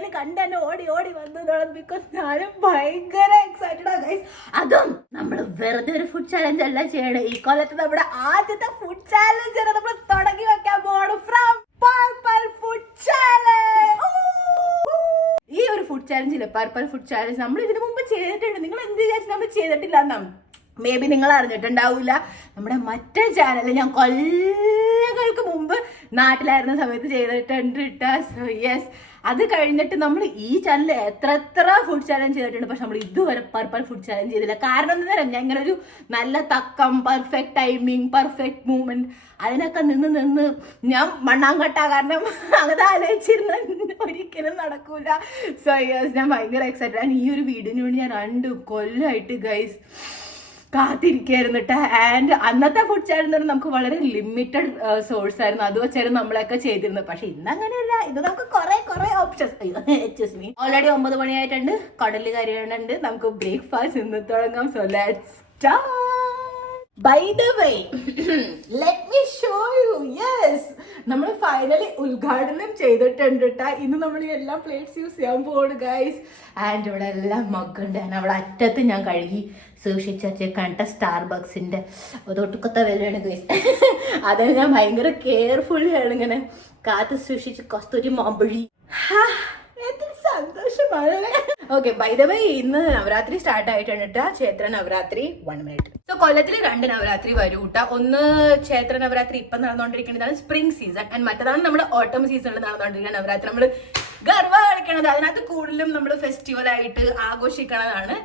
Train കണ്ട് തന്നെ ഓടി ഓടി വന്നതാണ്. ബിക്കോസ് ഞാനും ഭയങ്കര എക്സൈറ്റഡ് ആണ് ഗൈസ്. അതും നമ്മൾ വെറുതെ ഒരു ഫുഡ് ചാലഞ്ച് അല്ല ചെയ്യണം. ഈ കൊല്ലത്ത് നമ്മുടെ ആദ്യത്തെ ഫുഡ് ചാലഞ്ച് നമ്മൾ തുടങ്ങി വെക്കാൻ പോകണം. From purple food challenge. ഈ ഒരു ഫുഡ് ചാലഞ്ചില്ലേ, പർപ്പിൾ ഫുഡ് ചാലഞ്ച്, നമ്മൾ ഇതിനു മുമ്പ് ചെയ്തിട്ടുണ്ട്. നിങ്ങൾ എന്ത് വിചാരിച്ചു നമ്മൾ ചെയ്തിട്ടില്ല എന്നാ? മേ ബി നിങ്ങൾ അറിഞ്ഞിട്ടുണ്ടാവില്ല. നമ്മുടെ മറ്റേ ചാനലിൽ ഞാൻ കൊല്ലങ്ങൾക്ക് മുമ്പ് നാട്ടിലായിരുന്ന സമയത്ത് ചെയ്തിട്ടുണ്ട് ട്ടാ. സോ യെസ്, അത് കഴിഞ്ഞിട്ട് നമ്മൾ ഈ ചാനലിൽ എത്ര ഫുഡ് ചാലഞ്ച് ചെയ്തിട്ടുണ്ട്. പക്ഷെ നമ്മൾ ഇതുവരെ പർപ്പിൾ ഫുഡ് ചാലഞ്ച് ചെയ്തില്ല. കാരണം എന്താ പറയുക, ഞാൻ ഇങ്ങനെ ഒരു നല്ല തക്കം, പെർഫെക്റ്റ് ടൈമിങ്, പെർഫെക്റ്റ് മൂവ്മെന്റ് അതിനൊക്കെ നിന്ന് ഞാൻ മണ്ണാങ്കട്ട. കാരണം അത് ആലോചിച്ചിരുന്ന ഒരിക്കലും നടക്കൂല. സോ യെസ്, ഞാൻ ഭയങ്കര എക്സൈറ്റഡ് ആണ്. ഈ ഒരു വീഡിയോന് വേണ്ടി ഞാൻ 2 കൊല്ലമായിട്ട് ഗൈസ് കാത്തിരിക്കായിരുന്നു കേട്ടോ. ആൻഡ് അന്നത്തെ ഫുഡ് ചാനൽ നമുക്ക് വളരെ ലിമിറ്റഡ് സോഴ്സ് ആയിരുന്നു. അത് വെച്ചായിരുന്നു നമ്മളൊക്കെ ചെയ്തിരുന്നത്. പക്ഷെ ഇന്ന് അങ്ങനെയല്ല, ഇത് നമുക്ക് കുറെ ഓപ്ഷൻസ്. ഓൾറെഡി 9 മണിയായിട്ടുണ്ട്, കടല് കറിയുന്നുണ്ട്. നമുക്ക് ബ്രേക്ക്ഫാസ്റ്റ് ഇന്ന് തുടങ്ങാം. So let's start. By the way, let me show you. Yes, നമ്മൾ ഫൈനലി ഉദ്ഘാടനം ചെയ്തിട്ടുണ്ട് കേട്ടാ. ഇന്ന് നമ്മൾ ഈ എല്ലാ പ്ലേറ്റ്സ് യൂസ് ചെയ്യാൻ പോകുന്നു ഗൈസ്. ആൻഡ് ഇവിടെ എല്ലാം മഗ്ഗുണ്ട്. അവിടെ അറ്റത്ത് ഞാൻ കഴുകി സൂക്ഷിച്ച കണ്ട സ്റ്റാർബക്സിന്റെ ഒതൊട്ടുക്കത്തെ വിലയാണ് ഗൈസ്. അത് ഞാൻ ഭയങ്കര കെയർഫുള്ളിയാണ് ഇങ്ങനെ കാത്തു സൂക്ഷിച്ച് കസ്തൂരി മാമ്പഴി. സന്തോഷമാണ്. ഓക്കെ, ബൈ ദ വേ ഇന്ന് നവരാത്രി സ്റ്റാർട്ട് ആയിട്ടുണ്ട് കേട്ടാ. ക്ഷേത്ര നവരാത്രി 1 മിനിറ്റ്. സോ കൊല്ലത്തിൽ 2 നവരാത്രി വരും കേട്ടാ. ഒന്ന് ക്ഷേത്ര നവരാത്രി ഇപ്പൊ നടന്നുകൊണ്ടിരിക്കുന്നതാണ് സ്പ്രിംഗ് സീസൺ, ആൻഡ് മറ്റേതാണ് നമ്മുടെ ഓട്ടം സീസണിൽ നടന്നുകൊണ്ടിരിക്കുന്ന നവരാത്രി. നമ്മൾ ഗർഭ കളിക്കണത്, അതിനകത്ത് കൂടുതലും നമ്മൾ ഫെസ്റ്റിവൽ ആയിട്ട് ആഘോഷിക്കണതാണ്.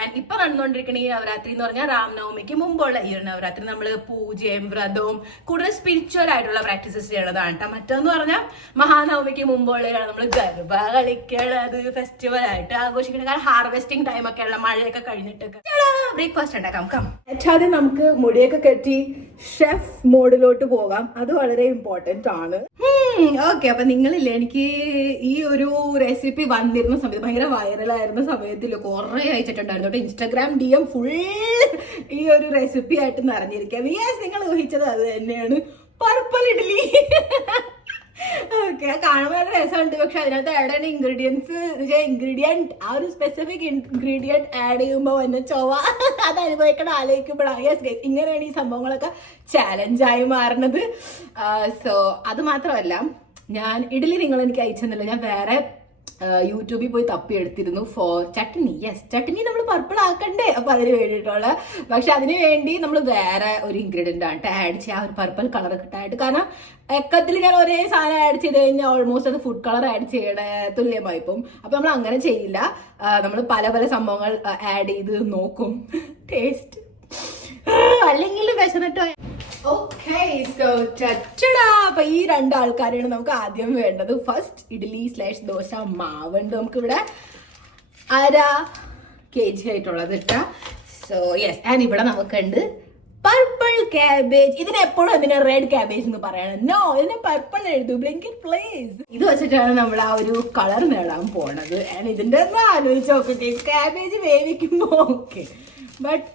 ആൻഡ് ഇപ്പൊ നടന്നുകൊണ്ടിരിക്കുന്ന ഈ നവരാത്രി എന്ന് പറഞ്ഞാൽ രാംനവമിക്ക് മുമ്പുള്ള ഈ ഒരു നവരാത്രി നമ്മൾ പൂജയും വ്രതവും കൂടുതൽ സ്പിരിച്വൽ ആയിട്ടുള്ള പ്രാക്ടീസസ് ചെയ്യണതാണ് കേട്ടോ. മറ്റൊന്ന് പറഞ്ഞാൽ മഹാനവമിക്ക് മുമ്പുള്ളതാണ് നമ്മൾ ഗർഭ കളിക്കണത്, ഫെസ്റ്റിവൽ ആയിട്ട് ആഘോഷിക്കണം. കാരണം ഹാർവെസ്റ്റിംഗ് ടൈം ഒക്കെ ഉള്ള മഴയൊക്കെ കഴിഞ്ഞിട്ടൊക്കെ ബ്രേക്ക്ഫാസ്റ്റ് ഉണ്ടാക്കാം. ആദ്യം നമുക്ക് മുടിയൊക്കെ കെട്ടി ഷെഫ് മോഡിലോട്ട് പോകാം. അത് വളരെ ഇമ്പോർട്ടന്റ് ആണ്. ഓക്കെ, അപ്പൊ നിങ്ങളില്ലേ, എനിക്ക് ഈ ഒരു റെസിപ്പി വന്നിരുന്ന സമയത്ത് ഭയങ്കര വൈറലായിരുന്ന സമയത്തിൽ കുറെ അയച്ചിട്ടുണ്ടായിരുന്നു കേട്ടോ. ഇൻസ്റ്റാഗ്രാം DM ഫുൾ ഈ ഒരു റെസിപ്പി ആയിട്ട് നിറഞ്ഞിരിക്കാം. യെസ്, നിങ്ങൾ ഊഹിച്ചത് അത് തന്നെയാണ്, പർപ്പിൾ ഇഡ്ഡലി. ഓക്കെ, കാണുമ്പോൾ നല്ല രസമുണ്ട്. പക്ഷെ അതിനകത്ത് ആഡ് ചെയ്യുന്ന ഇൻഗ്രീഡിയൻറ്റ് ആ ഒരു സ്പെസിഫിക് ഇൻഗ്രീഡിയൻറ്റ് ആഡ് ചെയ്യുമ്പോൾ വന്ന ചൊവ്വ അത് അനുഭവിക്കണം ആലോചിക്കുമ്പോഴാണ്. യെസ് ഗൈസ്, ഇങ്ങനെയാണ് ഈ സംഭവങ്ങളൊക്കെ ചാലഞ്ചായി മാറുന്നത്. സോ അത് മാത്രമല്ല, ഞാൻ ഇഡ്ഡലി നിങ്ങൾ എനിക്ക് അയച്ചെന്നില്ല, ഞാൻ വേറെ യൂട്യൂബിൽ പോയി തപ്പി എടുത്തിരുന്നു ഫോർ ചട്നി. യെസ്, ചട്നി നമ്മൾ പർപ്പിൾ ആക്കണ്ടേ, അപ്പൊ അതിന് വേണ്ടിയിട്ടുള്ള. പക്ഷെ അതിന് വേണ്ടി നമ്മൾ വേറെ ഒരു ഇൻഗ്രീഡിയൻ്റ് ആണ് ആഡ് ചെയ്യുക, ആ ഒരു പർപ്പിൾ കളർ കിട്ടാനായിട്ട്. കാരണം എക്കത്തിൽ ഞാൻ ഒരേ സാധനം ആഡ് ചെയ്ത് കഴിഞ്ഞാൽ ഓൾമോസ്റ്റ് അത് ഫുഡ് കളർ ആഡ് ചെയ്യണ തുല്യമായി പോകും. അപ്പൊ നമ്മൾ അങ്ങനെ ചെയ്യില്ല, നമ്മൾ പല സംഭവങ്ങൾ ആഡ് ചെയ്ത് നോക്കും. ടേസ്റ്റ് അല്ലെങ്കിൽ വിശന്നിട്ടോ. ഓക്കെ, സോ അപ്പൊ ഈ 2 ആൾക്കാരാണ് നമുക്ക് ആദ്യം വേണ്ടത്. ഫസ്റ്റ് ഇഡ്ഡലി/ദോശ മാവുണ്ട് നമുക്കിവിടെ 1/2 kg ആയിട്ടുള്ളത് ഇട്ടാ. സോ യെസ്, ആൻഡ് ഇവിടെ നമുക്കുണ്ട് പർപ്പിൾ ക്യാബേജ്. ഇതിനെപ്പോഴും എന്തിനാ റെഡ് ക്യാബേജ് എന്ന് പറയണം? നോ, ഇതിനെ പർപ്പിൾ എഴുതൂ, ബ്ലിങ്ക് പ്ലീസ്. ഇത് വെച്ചിട്ടാണ് നമ്മൾ ആ ഒരു കളർ നേടാൻ പോണത്. ആൻഡ് ഇതിന്റെ ഒന്ന് ആലോചിച്ച് നോക്കട്ടെ, ക്യാബേജ് വേവിക്കുമ്പോ ഓക്കെ, ബട്ട്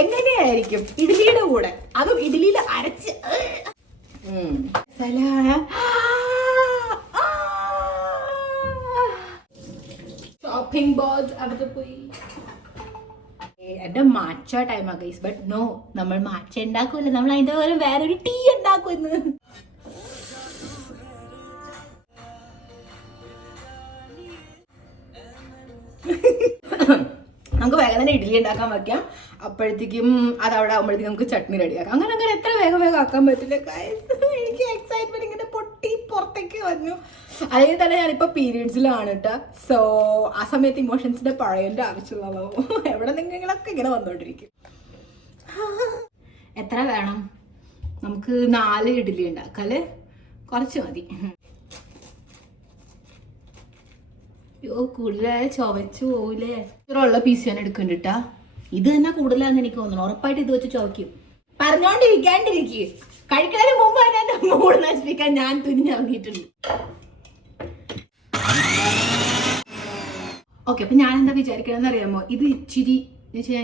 എങ്ങനെയായിരിക്കും ഇഡ്ഡലിയുടെ കൂടെ, അതും ഇഡ്ഡലിയിൽ അരച്ച് ഷോപ്പിംഗ് ബോർഡ് അവിടെ പോയി. എന്റെ മാച്ച ടൈമാ ഗൈസ്, ബട്ട് നോ, നമ്മൾ മാച്ച ഉണ്ടാക്കൂല, നമ്മൾ അതിന്റെ പോലെ വേറൊരു ടീ ഉണ്ടാക്കുമെന്ന്. നമുക്ക് വേഗം തന്നെ ഇഡ്ഡലി ഉണ്ടാക്കാൻ വയ്ക്കാം. അപ്പോഴത്തേക്കും അതവിടെ ആകുമ്പോഴത്തേക്കും നമുക്ക് ചട്നി റെഡിയാക്കാം. അങ്ങനെ എത്ര വേഗം ആക്കാൻ പറ്റില്ല. എനിക്ക് എക്സൈറ്റ്മെന്റ് ഇങ്ങനെ പൊട്ടി പുറത്തേക്ക് വന്നു. അല്ലെങ്കിൽ തന്നെ ഞാനിപ്പോ പീരീഡ്സിലാണ് കേട്ടോ. സോ ആ സമയത്ത് ഇമോഷൻസിന്റെ പഴയന്റെ ആവശ്യമുള്ളതോ എവിടെ നിങ്ങളൊക്കെ ഇങ്ങനെ വന്നോണ്ടിരിക്കും. എത്ര വേണം? നമുക്ക് 4 ഇഡ്ഡലി ഉണ്ടാക്കാല്, കുറച്ച് മതി. കൂടുതലായ ചുവച്ചു പോവില്ലേ? ഇത്രയുള്ള പീസ് ഞാൻ എടുക്കണ്ടിട്ടാ. ഇത് തന്നെ കൂടുതലാന്ന് എനിക്ക് തോന്നുന്നു. ഉറപ്പായിട്ട് ഇത് വെച്ച് ചുവയ്ക്കും. പറഞ്ഞോണ്ടിരിക്കാണ്ടിരിക്കുക, കഴിക്കുന്നതിന് മുമ്പ് തന്നെ എന്റെ മൂഡ് നശിപ്പിക്കാൻ ഞാൻ തുനിഞ്ഞിറങ്ങിയിട്ടുണ്ട്. ഓക്കെ, അപ്പൊ ഞാൻ എന്താ വിചാരിക്കണമെന്ന് അറിയാമോ? ഇത് ഇച്ചിരി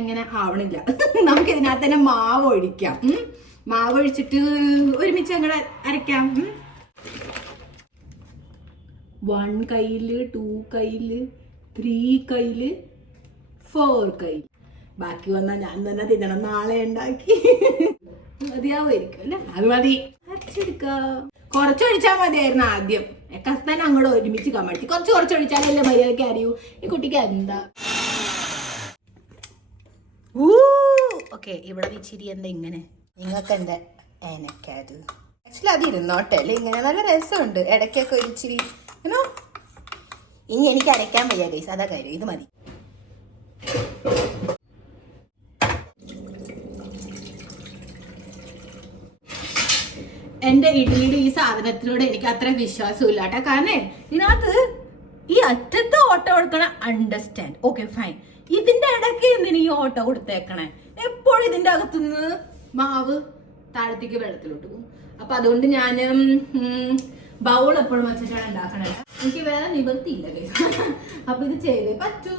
എങ്ങനെ ആവണില്ല. നമുക്ക് ഇതിനകത്ത് തന്നെ മാവ് ഒഴിക്കാം. മാവ് ഒഴിച്ചിട്ട് ഒരുമിച്ച് അങ്ങനെ അരയ്ക്കാം. 1 കയ്യില്, 2 കയ്യില്, 3 കയ്യില്, 4 കയ്യിൽ. ബാക്കി വന്നാൽ ഞാൻ തന്നെ തിന്നണം. നാളെ ഉണ്ടാക്കി മതിയാവുമായിരിക്കും അല്ലേ? അത് മതി. അരച്ചെടുക്കാം. കുറച്ചൊഴിച്ചാൽ മതിയായിരുന്നു ആദ്യം. കസ്താൻ അങ്ങോട്ട് ഒരുമിച്ച് കമഴ്ത്തി കുറച്ചൊഴിച്ചാലല്ലേ മര്യാദയ്ക്ക് അറിയൂ. ഈ കുട്ടിക്ക് എന്താ? ഓക്കെ, ഇവിടെ ഇച്ചിരി എന്താ ഇങ്ങനെ നിങ്ങൾക്ക് എന്താ എനക്കത് ആക്ച്വലി അത് ഇരുന്നോട്ടെ അല്ലേ? ഇങ്ങനെ നല്ല രസമുണ്ട്. ഇടയ്ക്കൊക്കെ ഒരു ഇച്ചിരി ഇനി എനിക്ക് അരയ്ക്കാൻ വയ്യ ഗൈസ്, അതാ കാര്യം. ഇത് മതി. എന്റെ ഇഡ്ഡലിയുടെ ഈ സാധനത്തിനോട് എനിക്ക് അത്ര വിശ്വാസമില്ല കേട്ടോ. കാരണം ഇതിനകത്ത് ഈ അറ്റത്തെ ഓട്ട കൊടുക്കണ അണ്ടർസ്റ്റാൻഡ്, ഓക്കെ ഫൈൻ. ഇതിന്റെ ഇടയ്ക്ക് എന്തിനു ഈ ഓട്ട കൊടുത്തേക്കണേ? എപ്പോഴും ഇതിന്റെ അകത്തുനിന്ന് മാവ് താഴത്തേക്ക് വെള്ളത്തിലോട്ട് പോകും. അപ്പൊ അതുകൊണ്ട് ഞാൻ ബൗൾ എപ്പോഴും വെച്ചിട്ടാണ് ഉണ്ടാക്കണേ. എനിക്ക് വേറെ നിവൃത്തിയില്ല അപ്പൊ ഇത് ചെയ്തേ പറ്റൂ.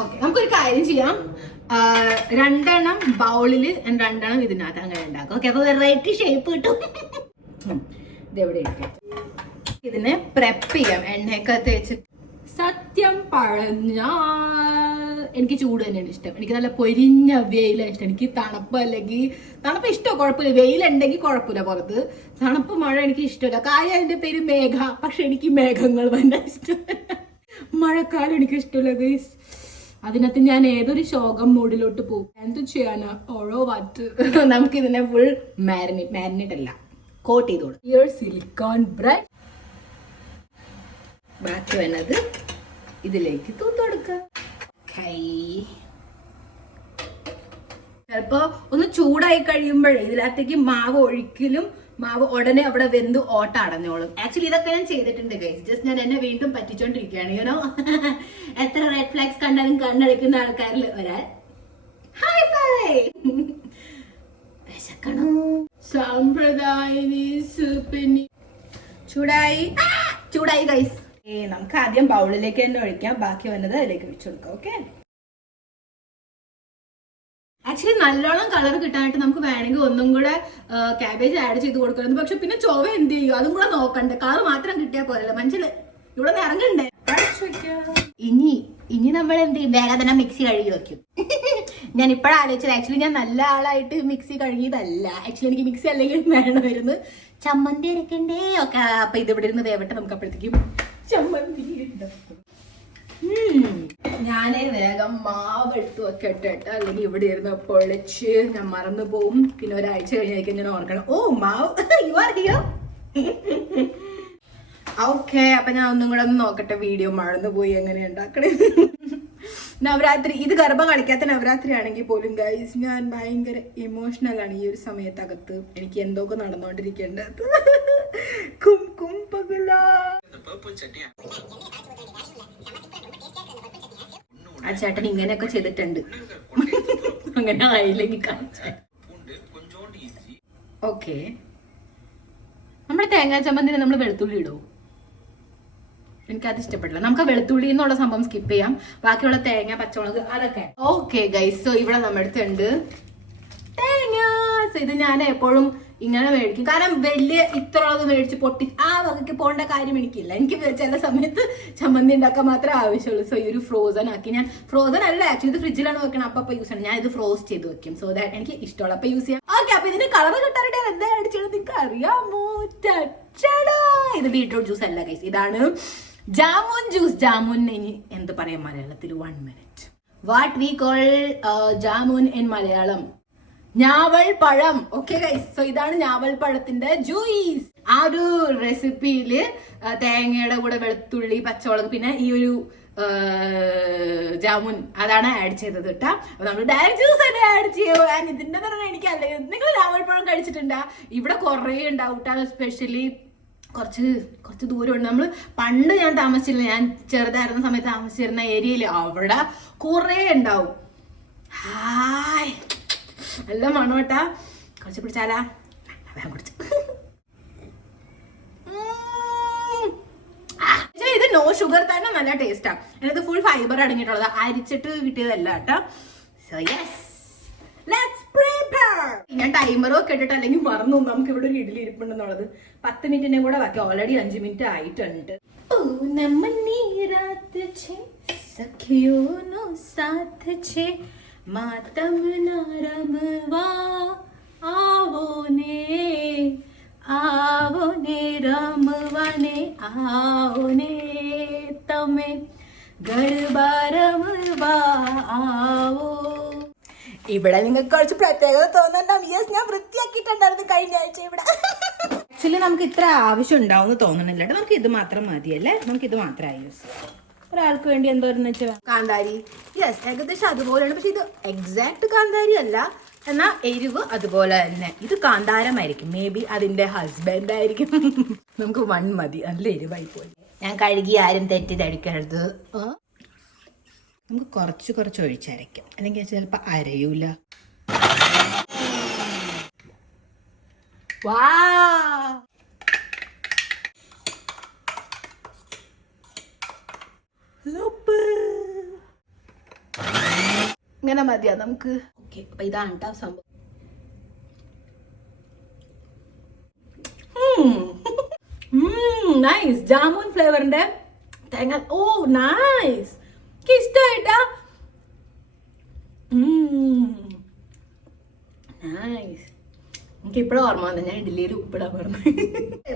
ഓക്കെ, നമുക്കൊരു കാര്യം ചെയ്യാം. 2 ബൗളില് 2 ഇതിനകത്ത് അങ്ങനെ ഉണ്ടാക്കാം. ഓക്കെ, അപ്പൊ വെറൈറ്റി ഷേപ്പ് കിട്ടും. ഇതെവിടെ ഇരിക്കും? ഇതിനെ പ്രപ്പ് ചെയ്യാം എണ്ണയൊക്കെ തേച്ച്. സത്യം പറഞ്ഞാൽ എനിക്ക് ചൂട് തന്നെയാണ് ഇഷ്ടം. എനിക്ക് നല്ല പൊരിഞ്ഞ വെയിലാണ് ഇഷ്ടം. എനിക്ക് തണുപ്പ് അല്ലെങ്കിൽ തണുപ്പ് ഇഷ്ടം, കുഴപ്പമില്ല. വെയിലുണ്ടെങ്കിൽ കുഴപ്പമില്ല. പുറത്ത് തണുപ്പ് മഴ എനിക്ക് ഇഷ്ടമല്ല. കാര്യം അതിന്റെ പേര് മേഘ, പക്ഷെ എനിക്ക് മേഘങ്ങൾ ഭയങ്കര ഇഷ്ടമല്ല. മഴക്കാലം എനിക്ക് ഇഷ്ടമല്ല ഗൈസ്. അതിനകത്ത് ഞാൻ ഏതൊരു ശോകം മൂഡിലോട്ട് പോകും. എന്ത് ചെയ്യാനാ? ഓരോ വാറ്റ്. നമുക്ക് ഇതിനെ ഫുൾ മാരിനേറ്റ് അല്ല, കോട്ട് ചെയ്തോളൂ. സിലിക്കോൺ ബ്രെഡ്. ബാക്കി വേണത് ഇതിലേക്ക് തൂത്തെടുക്കുക. ചിലപ്പോ ഒന്ന് ചൂടായി കഴിയുമ്പോഴേ ഇതിനകത്തേക്ക് മാവ് ഒഴിക്കലും മാവ് ഉടനെ അവിടെ വെന്ത് ഓട്ട അടഞ്ഞോളും. ആക്ച്വലി ഇതൊക്കെ ഞാൻ ചെയ്തിട്ടുണ്ട് ഗൈസ്. ജസ്റ്റ് ഞാൻ എന്നെ വീണ്ടും പറ്റിച്ചോണ്ടിരിക്കുകയാണ്. യുനോ, എത്ര റെഡ് ഫ്ലാഗ്സ് കണ്ടാലും കണ്ണടയ്ക്കുന്ന ആൾക്കാരിൽ ഒരാൾ. Hi bye. വിശക്കണോ? ചൂടായി ഗൈസ്. നമുക്ക് ആദ്യം ബൗളിലേക്ക് തന്നെ ഒഴിക്കാം. ബാക്കി വന്നത് അതിലേക്ക് ഒഴിച്ചു കൊടുക്കാം. ഓക്കെ, ആക്ച്വലി നല്ലോണം കളർ കിട്ടാനായിട്ട് നമുക്ക് വേണമെങ്കിൽ ഒന്നും കൂടെ ക്യാബേജ് ആഡ് ചെയ്ത് കൊടുക്കണം. പക്ഷെ പിന്നെ ചൊവ്വ എന്ത് ചെയ്യും? അതും കൂടെ നോക്കണ്ടേ? കളർ മാത്രം കിട്ടിയാൽ പോരല്ലോ, മനുഷ്യന് ഇവിടെ നിന്ന് ഇറങ്ങണ്ടേ? ഇനി നമ്മൾ എന്ത് ചെയ്യും? വേറെ തന്നെ മിക്സി കഴുകി വെക്കും. ഞാൻ ഇപ്പോഴാണ് ആലോചിച്ചത്. ആക്ച്വലി ഞാൻ നല്ല ആളായിട്ട് മിക്സി കഴുകിയതല്ല. ആക്ച്വലി എനിക്ക് മിക്സി അല്ലെങ്കിൽ വേണമായിരുന്നു. ചമ്മന്തി അരക്കണ്ടേ? ഓക്കെ, അപ്പൊ ഇത് ഇവിടെ ഇരുന്ന് വേവട്ടെ. നമുക്ക് അപ്പോഴത്തേക്കും ചമ്മന്തി ഉണ്ടാക്കും. ഞാനേ വേഗം മാവ് എടുത്ത് വെക്കട്ടെ, അല്ലെങ്കിൽ ഇവിടെ ഇരുന്ന് പൊളിച്ച് ഞാൻ മറന്നു പോവും. പിന്നെ ഒരാഴ്ച കഴിഞ്ഞാൽ ഞാൻ ഓർക്കണം, ഓ മാവ് യു ആർ ഹിയർ. ഓക്കെ, അപ്പൊ ഞാൻ ഒന്നും കൂടെ ഒന്ന് നോക്കട്ടെ. വീഡിയോ മറന്നു പോയി എങ്ങനെ ഉണ്ടാക്കണേ. നവരാത്രി, ഇത് ഗർഭ കളിക്കാത്ത നവരാത്രി ആണെങ്കിൽ പോലും ഗൈസ് ഞാൻ ഭയങ്കര ഇമോഷണൽ ആണ് ഈ ഒരു സമയത്തകത്ത്. എനിക്ക് എന്തൊക്കെ നടന്നുകൊണ്ടിരിക്കേണ്ടത്. കും പകല ആ ചേട്ടൻ ഇങ്ങനെയൊക്കെ ചെയ്തിട്ടുണ്ട്. അങ്ങനെ ആയില്ലെങ്കിൽ കാണിച്ച. ഓക്കെ, നമ്മുടെ തേങ്ങാ ചമ്മന്തിന് നമ്മൾ വെളുത്തുള്ളി ഇടുമോ? എനിക്കത് ഇഷ്ടപ്പെട്ടില്ല. നമുക്ക് വെളുത്തുള്ളി എന്നുള്ള സംഭവം സ്കിപ്പ് ചെയ്യാം. ബാക്കിയുള്ള തേങ്ങ, പച്ചമുളക് അതൊക്കെ ഓക്കെ ഗൈസ്. സോ ഇവിടെ നമ്മുടെ അടുത്തുണ്ട് തേങ്ങ. സോ ഇത് ഞാൻ എപ്പോഴും ഇങ്ങനെ മേടിക്കും. കാരണം വലിയ ഇത്രയുള്ളത് മേടിച്ച് പൊട്ടി ആ വകയ്ക്ക് പോകേണ്ട കാര്യം എനിക്കില്ല. എനിക്ക് ചില സമയത്ത് ചമ്മന്തി ഉണ്ടാക്കാൻ മാത്രമേ ആവശ്യമുള്ളൂ. സോ ഈ ഒരു ഫ്രോസൺ ആക്കി, ഞാൻ ഫ്രോസൺ അല്ല ആക്ച്വലി ഇത് ഫ്രിഡ്ജിലാണ് വെക്കണം. അപ്പൊ യൂസ് ചെയ്യണം. ഞാൻ ഇത് ഫ്രോസ് ചെയ്ത് വെക്കും. സോ ദാറ്റ് എനിക്ക് ഇഷ്ടമുള്ള അപ്പൊ യൂസ് ചെയ്യാം. ഓക്കെ, അപ്പൊ ഇതിന് കളർ കിട്ടാനായിട്ട് എന്താ അടിച്ചത് നിങ്ങൾക്ക് അറിയാമോ? ഇത് ബീട്രൂട്ട് ജ്യൂസ് അല്ല ഗൈസ്, ഇതാണ് ജാമുൻ ജ്യൂസ്. ജാമുൻ ഇനി എന്ത് പറയാം മലയാളത്തിൽ? 1 minute. What we call jamun in Malayalam? ഞാവൽ പഴം. ഓക്കെ ഗൈസ്, സോ ഇതാണ് ഞാവൽ പഴത്തിന്റെ ജ്യൂസ്. ആ ഒരു റെസിപ്പിയില് തേങ്ങയുടെ കൂടെ വെളുത്തുള്ളി, പച്ചമുളക്, പിന്നെ ഈ ഒരു ജാമുൻ അതാണ് ആഡ് ചെയ്തത് കേട്ടാ. അപ്പൊ നമ്മൾ ഡയറക്റ്റ് ജ്യൂസ് തന്നെ ആഡ് ചെയ്യും. ഇതിന്റെ തന്നെ എനിക്കല്ല. നിങ്ങൾ ഞാവൽ പഴം കഴിച്ചിട്ടുണ്ടാ? ഇവിടെ കുറേ ഉണ്ടാവും. സ്പെഷ്യലി കുറച്ച് ദൂരമുണ്ട്. നമ്മൾ പണ്ട് ഞാൻ താമസിച്ചിരുന്ന, ഞാൻ ചെറുതായിരുന്ന സമയത്ത് താമസിച്ചിരുന്ന ഏരിയയിൽ അവിടെ കുറേ ഉണ്ടാവും. ഹായ്, നല്ല മണോട്ടാ. കുറച്ച് പിടിച്ചാലാ? കുടിച്ചു. ഇത് നോ ഷുഗർ തന്നെ നല്ല ടേസ്റ്റാ. അതിനകത്ത് ഫുൾ ഫൈബർ അടങ്ങിയിട്ടുള്ളത്, അരിച്ചിട്ട് കിട്ടിയതല്ല കേട്ടോ. സോ യെസ്, ലെറ്റ്സ് ഞാൻ ടൈമറോ കേട്ടിട്ട് അല്ലെങ്കിൽ മറന്നു നമുക്ക് ഇവിടെ ഒരു ഇഡ്ഡലി ഇരിപ്പുണ്ടെന്നുള്ളത്. 10 മിനിറ്റിനെ കൂടെ ബാക്കി. ഓൾറെഡി 5 മിനിറ്റ് ആയിട്ടുണ്ട്. ഇവിടെ നിങ്ങൾക്ക് കുറച്ച് പ്രത്യേകത തോന്നണ്ടാവും. യെസ്, ഞാൻ വൃത്തിയാക്കിയിട്ടുണ്ടായിരുന്നു കഴിഞ്ഞ ആഴ്ച ഇവിടെ. ആക്ച്വലി നമുക്ക് ഇത്ര ആവശ്യം ഉണ്ടാവും തോന്നണില്ല. നമുക്ക് ഇത് മാത്രം മതിയല്ലേ, നമുക്ക് ഇത് മാത്രമായി യൂസ് ചെയ്യാം. ഒരാൾക്ക് വേണ്ടി എന്തോരെന്ന് വെച്ചാൽ കാന്താരി. യെസ്, ഏകദേശം അതുപോലെയാണ്. പക്ഷെ ഇത് എക്സാക്ട് കാന്താരി അല്ല, എന്നാൽ എരിവ് അതുപോലെ തന്നെ. ഇത് കാന്താരമായിരിക്കും, മേ ബി അതിന്റെ ഹസ്ബൻഡ് ആയിരിക്കും. നമുക്ക് 1 മതി, നല്ല എരിവായി പോയി. ഞാൻ കഴുകി ആരും തെറ്റിദ്ധരിക്കരുത്. നമുക്ക് കുറച്ച് ഒഴിച്ചരയ്ക്കാം, അല്ലെങ്കിൽ ചിലപ്പോൾ അരയൂല. ഇങ്ങനെ മതിയാ നമുക്ക്. ഓക്കെ, അപ്പൊ ഇതാണ് കേട്ടോ സംഭവം. നൈസ് ജാമുൻ ഫ്ലേവറിന്റെ തേങ്ങ. ഓ നൈസ്, ഇഷ്ടായിട്ടാ. നൈസ്. എനിക്ക് ഇപ്പഴും ഓർമ്മ വന്നു ഞാൻ ഇഡ്ഡലിയിൽ ഉപ്പിടാൻ പറഞ്ഞു.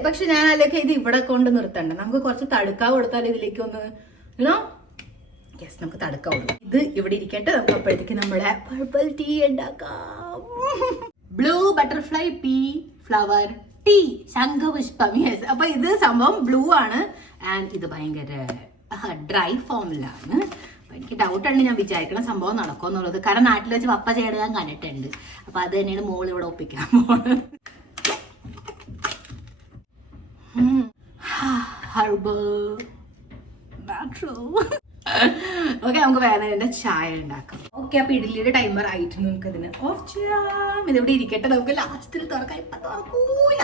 പക്ഷെ ഞാൻ അതിലേക്ക് ഇത് ഇവിടെ കൊണ്ട് നിർത്തണ്ട, നമുക്ക് കുറച്ച് തടുക്ക കൊടുത്താൽ ഇതിലേക്ക് ഒന്ന് യെസ്, നമുക്ക് തടുക്ക കൊടുക്കാം. ഇത് ഇവിടെ ഇരിക്കട്ടെ, നമുക്ക് അപ്പോഴത്തേക്ക് നമ്മളെ പർപ്പിൾ ടീ ഉണ്ടാക്കാം. Blue butterfly pea flower tea, ശംഖുപുഷ്പം. യെസ്, അപ്പൊ ഇത് സംഭവം ബ്ലൂ ആണ് ആൻഡ് ഇത് ഭയങ്കര ഡ്രൈ ഫോമിലാണ്. എനിക്ക് ഡൗട്ട് ഉണ്ട്, ഞാൻ വിചാരിക്കണ സംഭവം നടക്കുമോ എന്നുള്ളത്. കാരണം നാട്ടിൽ വെച്ച് പപ്പ ചെയ്യണത് ഞാൻ കണ്ടിട്ടുണ്ട്. അപ്പൊ അത് തന്നെയാണ് മോൾ ഇവിടെ ഒപ്പിക്കാൻ പോണ്. ഓക്കെ, നമുക്ക് വേറെ ചായ ഉണ്ടാക്കാം. ഓക്കെ, അപ്പൊ ഇഡ്ഡലിയുടെ ടൈമർ ആയിട്ട് നമുക്ക് ഇതിന് ഓഫ് ചെയ്യാം. ഇതിവിടെ ഇരിക്കട്ടെ, നമുക്ക് ലാസ്റ്റിൽ തുറക്കാം. ഇപ്പൊ തുറക്കൂല.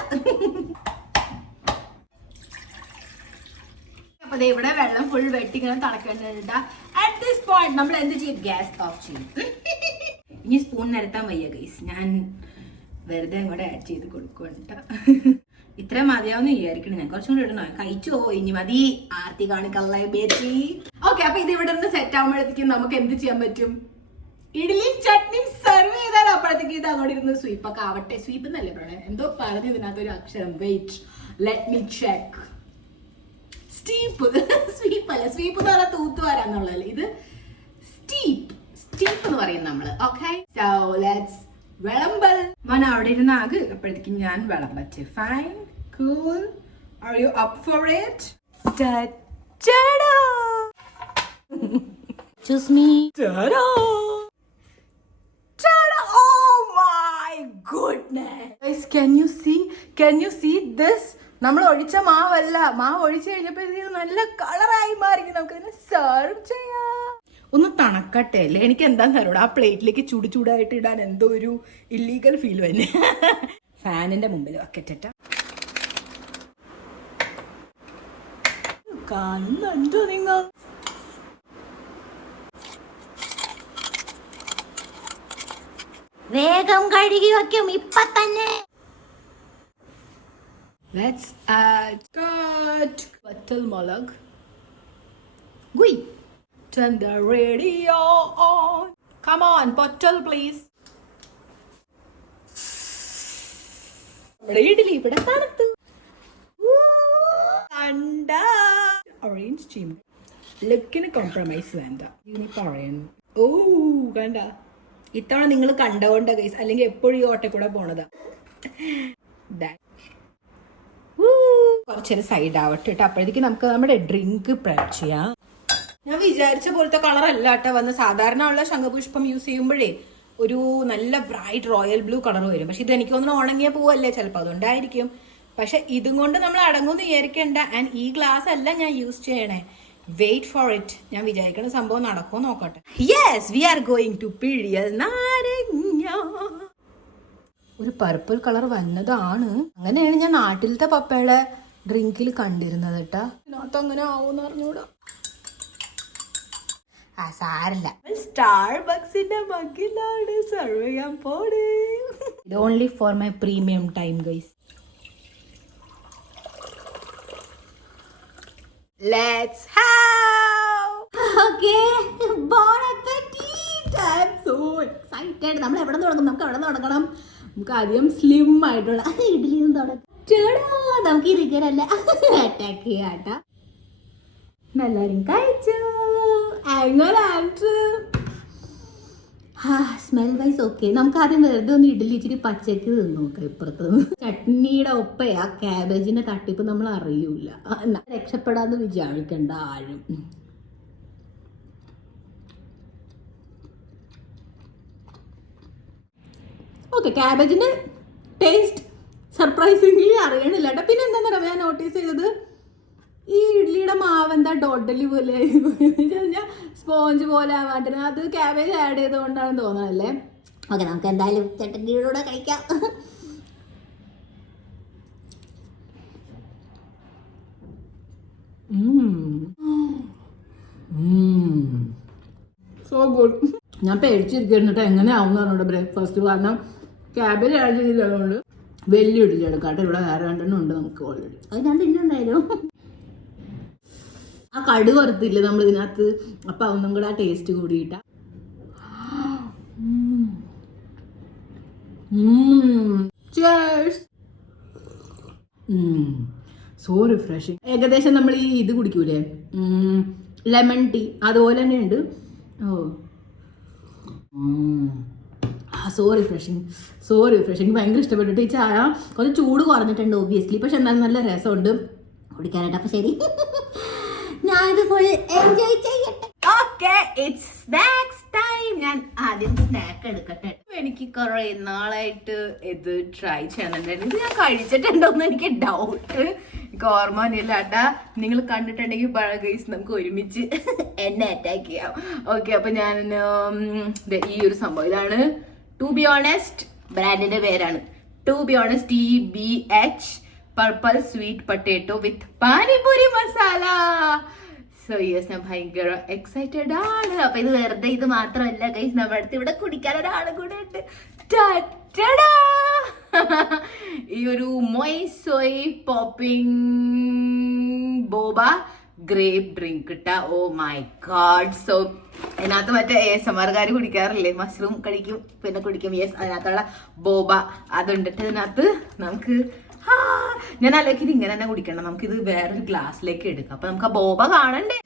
അപ്പൊ ഇവിടെ വെള്ളം ഫുൾ വെട്ടിങ്ങനെ തിളക്കേണ്ടതുണ്ട്. അറ്റ് ദിസ് പോയിന്റ് നമ്മൾ എന്ത് ചെയ്യും? ഗ്യാസ് ഓഫ് ചെയ്യും. ഇനി സ്പൂൺ നിരത്താൻ വയ്യ ഗൈസ്, ഞാൻ വെറുതെ കൂടെ ആഡ് ചെയ്ത് കൊടുക്കുന്നുണ്ട്. ഇത്ര മതിയാവുന്ന വിചാരിക്കണം. ഞാൻ കുറച്ചും കൂടി ഇടണോ? കഴിച്ചോ? ഇനി മതി, ആർത്തി കാണിക്കല്ലേ ബേറ്റി. ഓക്കെ, അപ്പൊ ഇത് ഇവിടെ നിന്ന് സെറ്റ് ആവുമ്പോഴത്തേക്കും നമുക്ക് എന്ത് ചെയ്യാൻ പറ്റും? ഇഡ്ഡലിയും ചട്നിയും സെർവ് ചെയ്താൽ അപ്പോഴത്തേക്ക് ഇത് അങ്ങോട്ട് ഇരുന്ന് സ്വീപ്പൊക്കെ ആവട്ടെ. സ്വീപ്പ് എന്നല്ലേ പറയണേ, എന്തോ പറഞ്ഞു ഇതിനകത്തൊരു അക്ഷരം. Wait, let me check. Steep, sweep അല്ല. സ്വീപ്പ് എന്ന് പറഞ്ഞാൽ തൂത്തുവാരാന്നുള്ളതല്ലേ, ഇത് സ്റ്റീപ്പ് എന്ന് പറയും നമ്മള്. ഓക്കെ, സോ ലെറ്റ്സ് വിളമ്പൽ. മോൻ അവിടെ ഇരുന്ന് ആകെ അപ്പോഴത്തേക്കും ഞാൻ വിളമ്പറ്റ്. Fine, cool, are you up for it? Just me. Ta-da! Ta-da! Oh my goodness! Guys, can you see this? നമ്മൾ ഒഴിച്ച മാവല്ല, മാവ് ഒഴിച്ചു കഴിഞ്ഞപ്പോഴത്തേക്ക് നല്ല കളറായി മാറി. നമുക്ക് ഇതിനെ സെർവ് ചെയ്യാം. ഒന്ന് തണക്കട്ടെ അല്ലേ? എനിക്ക് എന്താന്ന് അറിയൂടാ, ആ പ്ലേറ്റിലേക്ക് ചൂടായിട്ട് ഇടാൻ എന്തോ ഒരു ഇല്ലീഗൽ ഫീൽ തന്നെ. ഫാനിന്റെ മുമ്പിൽ വക്കറ്റ കാണുന്നുണ്ടോ നിങ്ങൾ? വേഗം കഴുകി വയ്ക്കും ഇപ്പൊ തന്നെ. Let's add cut Vattelmalag. Gui. Turn the radio on. Come on, bottle please. Ready, ഇവിടെ തണുത്തു. കണ്ട orange steam. ലുക്കിന് കോംപ്രമൈസ് വേണ്ട. ഇനി പറയുന്നു. ഓ കണ്ട, ഇത്തവണ നിങ്ങൾ കണ്ടോണ്ട ഗൈസ്, അല്ലെങ്കിൽ എപ്പോഴും ഈ ഓട്ടെ കൂടെ പോണതാ. കുറച്ചേരം സൈഡ് ആവട്ടെ കേട്ടോ. അപ്പോഴത്തേക്ക് നമുക്ക് നമ്മുടെ ഡ്രിങ്ക് പ്രിപ്പയർ ചെയ്യാം. ഞാൻ വിചാരിച്ച പോലത്തെ കളർ അല്ല കേട്ടോ വന്ന്. സാധാരണ ഉള്ള ശംഖുപുഷ്പം യൂസ് ചെയ്യുമ്പോഴേ ഒരു നല്ല ബ്രൈറ്റ് റോയൽ ബ്ലൂ കളർ വരും. പക്ഷെ ഇത് എനിക്ക് തോന്നുന്നു ഉണങ്ങിയ പൂവല്ലേ, ചിലപ്പോൾ അതുകൊണ്ടായിരിക്കും. പക്ഷെ ഇതും കൊണ്ട് നമ്മൾ അടങ്ങുമെന്ന് വിചാരിക്കേണ്ട. ആൻഡ് ഈ ഗ്ലാസ് അല്ല ഞാൻ യൂസ് ചെയ്യണേ. Wait for it. ഞാൻ വിചാരിക്കുന്ന സംഭവം നടക്കുമോ നോക്കട്ടെ. Yes, we are going to പിഴിയൽ നാരങ്ങ. ഒരു പർപ്പിൾ കളർ വന്നതാണ്. അങ്ങനെയാണ് ഞാൻ നാട്ടിലത്തെ പപ്പയുടെ ഡ്രിങ്കിൽ കണ്ടിരുന്നത് കേട്ടാ. ഇതിനകത്ത് അങ്ങനെ ആവുമെന്ന് അറിഞ്ഞൂടാ. സാരില്ല. സ്റ്റാർബക്സിന്റെ മഗ്ഗിലാണ് സർവ് ചെയ്യാൻ പോണേ. ഇത് only for my premium time guys. Let's have. Okay, bon appetit. I'm so excited. നമ്മൾ എവിടെ തുടങ്ങും? നമുക്ക് എവിടെ തുടങ്ങണം? നമുക്ക് ആദ്യം സ്ലിം ആയിട്ടുള്ള ഇഡ്ഡലി തുടങ്ങാം. നമുക്ക് ഇരിക്കാനല്ല അറ്റാക്ക് ചെയ്യാട്ടാ. എല്ലാവരും കഴിച്ചു. Smell vice okay. നമുക്ക് ആദ്യം വെറുതെ ഒന്ന് ഇഡ്ഡലി ഇച്ചിരി പച്ചക്ക് തിന്നു നോക്കാം. ഇപ്പുറത്ത് ചട്നിയുടെ ഒപ്പേ ആ ക്യാബേജിന്റെ തട്ടിപ്പ് നമ്മൾ അറിയൂല. രക്ഷപ്പെടാന്ന് വിചാരിക്കണ്ട ആരും. ഓക്കെ, ക്യാബേജിന്റെ ടേസ്റ്റ് സർപ്രൈസിംഗ്ലി അറിയണില്ല കേട്ടോ. പിന്നെ എന്താ പറയുക, ഞാൻ നോട്ടീസ് ചെയ്തത് ഈ ഇഡ്ഡലിയുടെ മാവ് എന്താ ഡോഡലി പോലെ സ്പോഞ്ച് പോലെ ആവാണ്ടിന്. അത് ക്യാബേജ് ആഡ് ചെയ്തുകൊണ്ടാണെന്ന് തോന്നണല്ലേ. ഓക്കെ, നമുക്ക് എന്തായാലും ചട്ടനിയുടെ കൂടെ കഴിക്കാം. So good. ഞാൻ പേടിച്ചിരിക്കുന്നു കേട്ടോ എങ്ങനെയാവുന്ന പറഞ്ഞോണ്ട് ബ്രേക്ക്ഫാസ്റ്റ്. കാരണം ക്യാബേജ് ആഡ് ചെയ്തില്ലതുകൊണ്ട് വലിയ ഇഡ്ഡലി എടുക്കാട്ടെ. ഇവിടെ വേറെ രണ്ടെണ്ണം ഉണ്ട് നമുക്ക് ഓൾറെഡി. അത് ഞാൻ തിന്നുണ്ടായിരുന്നു. ആ കടുക് വറുത്തില്ലേ നമ്മൾ ഇതിനകത്ത്, അപ്പൊ ഒന്നും കൂടെ ആ ടേസ്റ്റ് കൂടിയിട്ട. So refreshing. ഏകദേശം നമ്മൾ ഈ ഇത് കുടിക്കൂലേ, ലെമൺ ടീ, അതുപോലെ തന്നെ ഉണ്ട്. So refreshing. ഭയങ്കര ഇഷ്ടപ്പെട്ടിട്ട്. ഈ ചായ കുറച്ച് ചൂട് കുറഞ്ഞിട്ടുണ്ട് ഒബ്വിയസ്ലി, പക്ഷെ എന്നാലും നല്ല രസമുണ്ട് കുടിക്കാനായിട്ട്. അപ്പൊ ശരി, ഞാനിത് ഫുൾ എൻജോയ് ചെയ്യട്ടെ. Okay, it's snacks time. ഞാൻ ആദ്യം സ്നാക്ക് എടുക്കട്ടെ. എനിക്ക് കുറെ നാളായിട്ട് ഇത് ട്രൈ ചെയ്യണമെന്നുണ്ടായിരുന്നു. ഇത് ഞാൻ കഴിച്ചിട്ടുണ്ടോന്ന് എനിക്ക് ഡൗട്ട്. എനിക്ക് ഓർമ്മ ഒന്നുമില്ല കേട്ടാ. നിങ്ങൾ കണ്ടിട്ടുണ്ടെങ്കിൽ ഗൈസ് നമുക്ക് ഒരുമിച്ച് എന്നെ അറ്റാക്ക് ചെയ്യാം. ഓക്കെ, അപ്പൊ ഞാൻ ഈ ഒരു സംഭവം ഇതാണ്. ടു ബി ഓണസ്റ്റ് ബ്രാൻഡിന്റെ പേരാണ് to be honest TBH purple sweet potato with panipuri masala. So yes, ഞാൻ ഭയങ്കര എക്സൈറ്റഡ് ആണ്. അപ്പൊ ഇത് വെറുതെ ഇത് മാത്രമല്ല ഗൈസ്, നമ്മുടെ അടുത്ത് ഇവിടെ കുടിക്കാൻ ഒരാളും കൂടെ ഉണ്ട്. ഈ ഒരു മൊയ്സോയ് പോപ്പിംഗ് ബോബ ഗ്രേപ്പ് ഡ്രിങ്ക് ഇട്ട. Oh my God. സോ അതിനകത്ത് മറ്റേ ASMRകാര് കുടിക്കാറില്ലേ, മഷ്റൂം കഴിക്കും പിന്നെ കുടിക്കും. യെസ്, അതിനകത്തുള്ള ബോബ അതുണ്ടിട്ട് ഇതിനകത്ത് നമുക്ക് ഞാൻ അല്ലെങ്കിൽ ഇത് ഇങ്ങനെ തന്നെ കുടിക്കണം. നമുക്കിത് വേറൊരു ഗ്ലാസ്സിലേക്ക് എടുക്കാം. അപ്പൊ നമുക്ക് ആ ബോബ കാണണ്ടേ.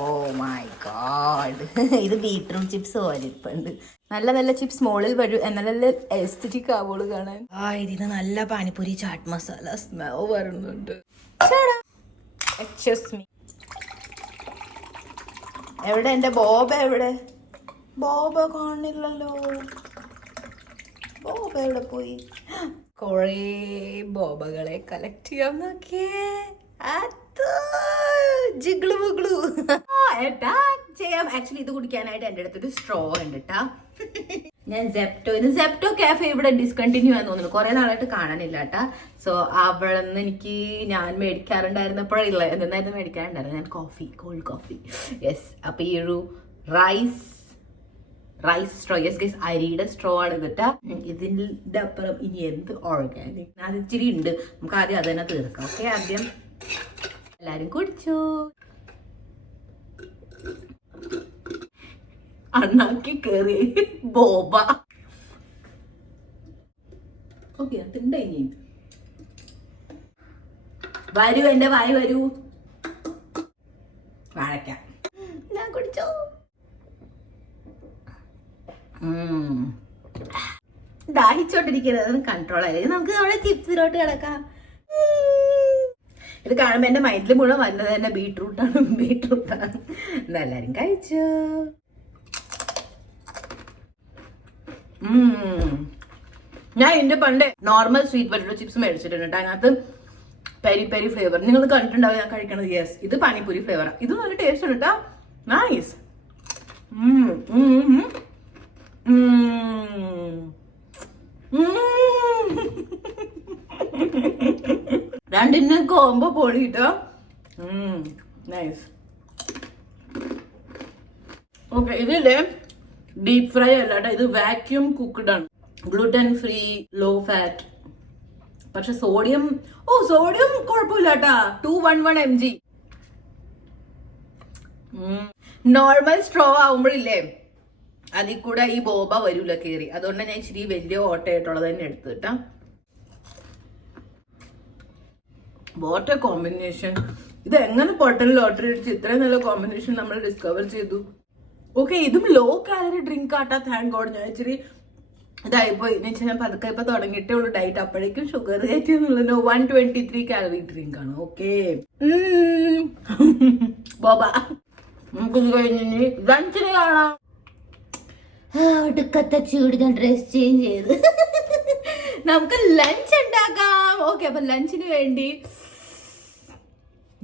ഓ മൈ ഗാഡ്, ഇത് ബീട്രൂട്ട് ചിപ്സ് പോലെ ഇപ്പുണ്ട്. നല്ല നല്ല ചിപ്സ് മോളിൽ വരും, എന്നാലല്ലേ എസ്തറ്റിക് ആവോള് കാണാൻ. ഇതിന് നല്ല പാനിപ്പൂരി ചാട്ട് മസാല സ്മെൽ വരുന്നുണ്ട്. എവിടെ എന്റെ ബോബ? എവിടെ ബോബ? കാണില്ലല്ലോ. ബോബ എവിടെ പോയി? കൊറേ ബോബകളെ കളക്ട് ചെയ്യാൻ നോക്കിയേ. ജിഗ്ലു ബുഗ്ലു ചെയ്യാം. ആക്ച്വലി ഇത് കുടിക്കാനായിട്ട് എൻ്റെ അടുത്തൊരു സ്ട്രോ ഉണ്ട് കേട്ടാ. ഞാൻ സെപ്റ്റോ കാഫെ ഇവിടെ ഡിസ്കണ്ടിന്യൂ ആണെന്ന് തോന്നുന്നു. കുറെ നാളായിട്ട് കാണാനില്ല കേട്ടാ. സോ അവിടെ നിന്ന് എനിക്ക് ഞാൻ മേടിക്കാറുണ്ടായിരുന്നപ്പോഴുള്ള എന്തായിരുന്നു മേടിക്കാറുണ്ടായിരുന്നു ഞാൻ കോൾഡ് കോഫി. യെസ്, അപ്പൊ ഈ ഒരു റൈസ് സ്ട്രോ. യെസ് ഗൈസ്, അരിയുടെ സ്ട്രോ ആണ് കേട്ടാ. ഇതിന്റെ അപ്പുറം ഇനി എന്ത് ഓർഗാനിക് അത് ഇച്ചിരി ഉണ്ട്. നമുക്ക് ആദ്യം അത് തന്നെ തീർക്കാം. ഓക്കെ, ആദ്യം എല്ലാരും കുടിച്ചോ. അണ്ണാക്കി കേറി ബോബ. ഓക്കെ, തിണ്ട ഇനി വരൂ, എന്റെ വായി വരൂ. വാഴയ്ക്ക ഞാൻ കുടിച്ചോ. ദാഹിച്ചോണ്ടിരിക്കുന്നത് കൺട്രോൾ ആയി. നമുക്ക് അവിടെ ചിപ്സിലോട്ട് കിടക്കാം. ഇത് കാണുമ്പോ എന്റെ മൈൻഡിൽ മുഴുവൻ വന്നത് തന്നെ ബീട്രൂട്ടാണ്. എല്ലാരും കഴിച്ചോ. ഞാൻ ഇതിന്റെ പണ്ട് നോർമൽ സ്വീറ്റ് പൊട്ടറ്റോ ചിപ്സ് മേടിച്ചിട്ടുണ്ട്. അതിനകത്ത് പെരി പെരി ഫ്ലേവർ നിങ്ങൾ കണ്ടിട്ടുണ്ടാവും ഞാൻ കഴിക്കണത്. യെസ്, ഇത് പാനിപൂരി ഫ്ലേവർ. ഇത് നല്ല ടേസ്റ്റ് ഉണ്ട് കേട്ടോ. നൈസ്. രണ്ടിനും കോമ്പോ പൊളിട്ടോ. നൈസ്. ഓക്കെ, ഇതില്ലേ ഡീപ് ഫ്രൈ അല്ല കേട്ടോ, ഇത് വാക്യൂം കുക്ക്ഡ് ആണ്, ഗ്ലൂട്ടൻ ഫ്രീ, ലോ ഫാറ്റ്. പക്ഷെ സോഡിയം കുഴപ്പമില്ല കേട്ടാ, 211 mg. നോർമൽ സ്ട്രോ ആവുമ്പോഴില്ലേ അതിൽ കൂടെ ഈ ബോബ വരൂല കയറി, അതുകൊണ്ട് ഞാൻ ഇച്ചിരി വലിയ ഓട്ടയായിട്ടുള്ളത് തന്നെ എടുത്തു കേട്ടാ. What A combination. ഇത് എങ്ങനെ പൊട്ടൽ ലോട്ടറി അടിച്ച് ഇത്രയും നല്ല കോമ്പിനേഷൻ നമ്മൾ ഡിസ്കവർ ചെയ്തു. ഓക്കെ, ഇതും ലോ കാലറി ഡ്രിങ്ക് ആട്ടാ. Thank God. ഞാൻ ഇച്ചിരി ഇതായിപ്പോയി എന്ന് വെച്ചാൽ ഞാൻ പതുക്കെ ഇപ്പൊ തുടങ്ങിയിട്ടേ ഉള്ളൂ ഡയറ്റ്. അപ്പോഴേക്കും ഷുഗർ കയറ്റി എന്നുള്ളത് 123 കാലറി ഡ്രിങ്ക് ആണ്. ഓക്കെ ബോബ, നമുക്കിത് കഴിഞ്ഞ് ലഞ്ചിന് കാണാം. ഒടുക്കത്തെ ചൂട് ഞാൻ ഡ്രസ് ചേഞ്ച് ചെയ്ത് നമുക്ക് ലഞ്ച് ഉണ്ടാക്കാം. ഓക്കെ, അപ്പൊ ലഞ്ചിന് വേണ്ടി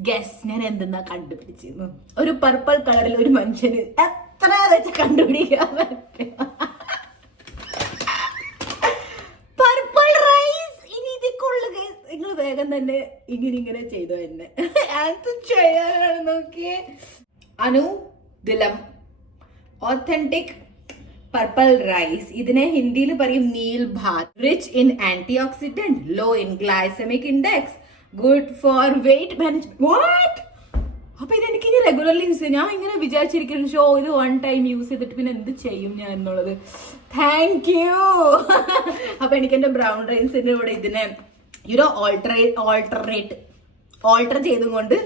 ഗസ് ഞാൻ എന്തെന്നാ കണ്ടുപിടിച്ചിരുന്നു. ഒരു പർപ്പിൾ കളറിൽ ഒരു മനുഷ്യന് എത്ര വെച്ച് കണ്ടുപിടിക്കാൻ പറ്റും. Purple rice. ഇനി ഇതിക്കുള്ള നിങ്ങൾ വേഗം തന്നെ ഇങ്ങനെ ചെയ്തോ എന്നെ. ആൻസർ ചെയ്യാനാണ്. നോക്കിയേ, അനു ദിലം ഓത്തന്റിക് പർപ്പിൾ റൈസ്. ഇതിനെ ഹിന്ദിയിൽ പറയും നീൽ ഭാത്. Rich in antioxidant, low in glycemic index, good for weight management. What? അപ്പൊ ഇതെനിക്ക് ഇനി റെഗുലർലി യൂസ് ചെയ്യാം. ഞാൻ ഇങ്ങനെ വിചാരിച്ചിരിക്കുന്നു ഷോ ഇത് 1 ടൈം യൂസ് ചെയ്തിട്ട് പിന്നെ എന്ത് ചെയ്യും ഞാൻ എന്നുള്ളത്. Thank you. അപ്പൊ എനിക്ക് എന്റെ ബ്രൗൺ റൈസിന്റെ കൂടെ ഇതിനെ ഓൾട്ടർ ചെയ്തും കൊണ്ട്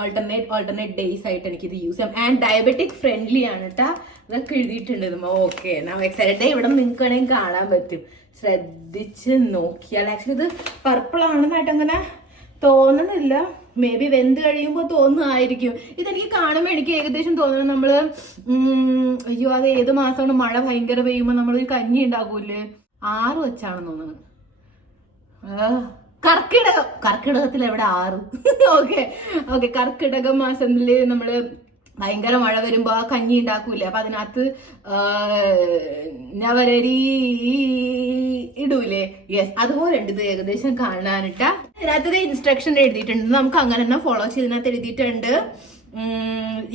ഓൾട്ടർനേറ്റ് ഡേയ്സ് ആയിട്ട് എനിക്ക് ഇത് യൂസ് ചെയ്യാം. ആൻഡ് ഡയബറ്റിക് ഫ്രണ്ട്ലി ആണ് കേട്ടാ. ഇതൊക്കെ എഴുതിയിട്ടുണ്ട്. ഓക്കെ, ഞാൻ എക്സൈറ്റഡ്. ഇവിടെ നിങ്ങൾക്ക് വേണമെങ്കിൽ കാണാൻ പറ്റും, ശ്രദ്ധിച്ച് നോക്കിയാൽ. ആക്ച്വലി ഇത് പർപ്പിൾ ആണെന്നായിട്ട് അങ്ങനെ തോന്നണില്ല. മേ ബി വെന്ത് കഴിയുമ്പോൾ തോന്നുമായിരിക്കും. ഇതെനിക്ക് കാണുമ്പോൾ എനിക്ക് ഏകദേശം തോന്നുന്നു നമ്മള് അയ്യോ അത് ഏത് മാസമാണ് മഴ ഭയങ്കര പെയ്യുമ്പോൾ നമ്മളൊരു കഞ്ഞി ഉണ്ടാക്കൂല്ലേ, 6 വെച്ചാണെന്ന് തോന്നുന്നത്. കർക്കിടകത്തിൽ എവിടെ 6? ഓക്കെ കർക്കിടക മാസത്തില് നമ്മള് ഭയങ്കര മഴ വരുമ്പോ ആ കഞ്ഞി ഉണ്ടാക്കൂലേ, അപ്പൊ അതിനകത്ത് നവരരി ഇടൂലേ. യെസ്, അതുപോലെ ഉണ്ട്. ഇത് ഏകദേശം കാണാനിട്ട ഇതിനകത്ത് ഇൻസ്ട്രക്ഷൻ എഴുതിയിട്ടുണ്ട്. നമുക്ക് അങ്ങനെ തന്നെ ഫോളോ ചെയ്തതിനകത്ത് എഴുതിയിട്ടുണ്ട്.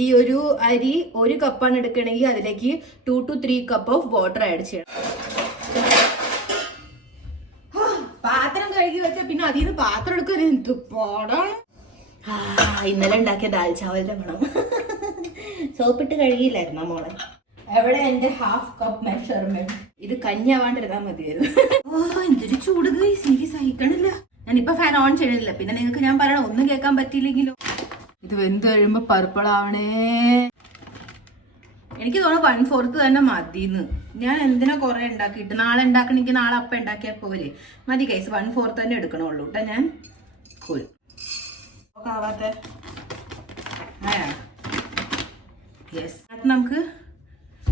ഈ ഒരു അരി 1 കപ്പാണ് എടുക്കണമെങ്കിൽ അതിലേക്ക് 2 to 3 cup of water add ചെയ്യണം. പാത്രം കഴുകി വെച്ച പിന്നെ അതിൽ നിന്ന് പാത്രം എടുക്കാൻ എന്ത് പാടാണ്. ഇന്നലെ ഉണ്ടാക്കിയ ദാൽ ചാവലിന്റെ മണം. സോപ്പിട്ട് കഴുകിയില്ലായിരുന്നു മോളെ. എവിടെ എന്റെ 1/2 കപ്പ് മെഷർമെന്റ്? ഇത് കഞ്ഞാവാണ്ടിരുന്നാ മതിയായിരുന്നു. എന്തൊരു ചൂട് എനിക്ക് സഹിക്കണില്ല. ഞാനിപ്പോ ഫാൻ ഓൺ ചെയ്യണില്ല. പിന്നെ നിങ്ങൾക്ക് ഞാൻ പറയണം ഒന്നും കേൾക്കാൻ പറ്റിയില്ലെങ്കിലോ. ഇത് വെന്ത് കഴിയുമ്പോ പർപ്പിളാവണേ. എനിക്ക് തോന്നുന്നു 1/4 തന്നെ മതിന്ന്. ഞാൻ എന്തിനാ കുറെ ഉണ്ടാക്കിയിട്ട് നാളെ ഉണ്ടാക്കണമെങ്കിൽ നാളെ അപ്പം ഉണ്ടാക്കിയാ പോലെ മതി കൈസ്. 1/4 തന്നെ എടുക്കണുള്ളൂ കേട്ടോ. ഞാൻ ആവാത്ത യെസ്, അത് നമുക്ക്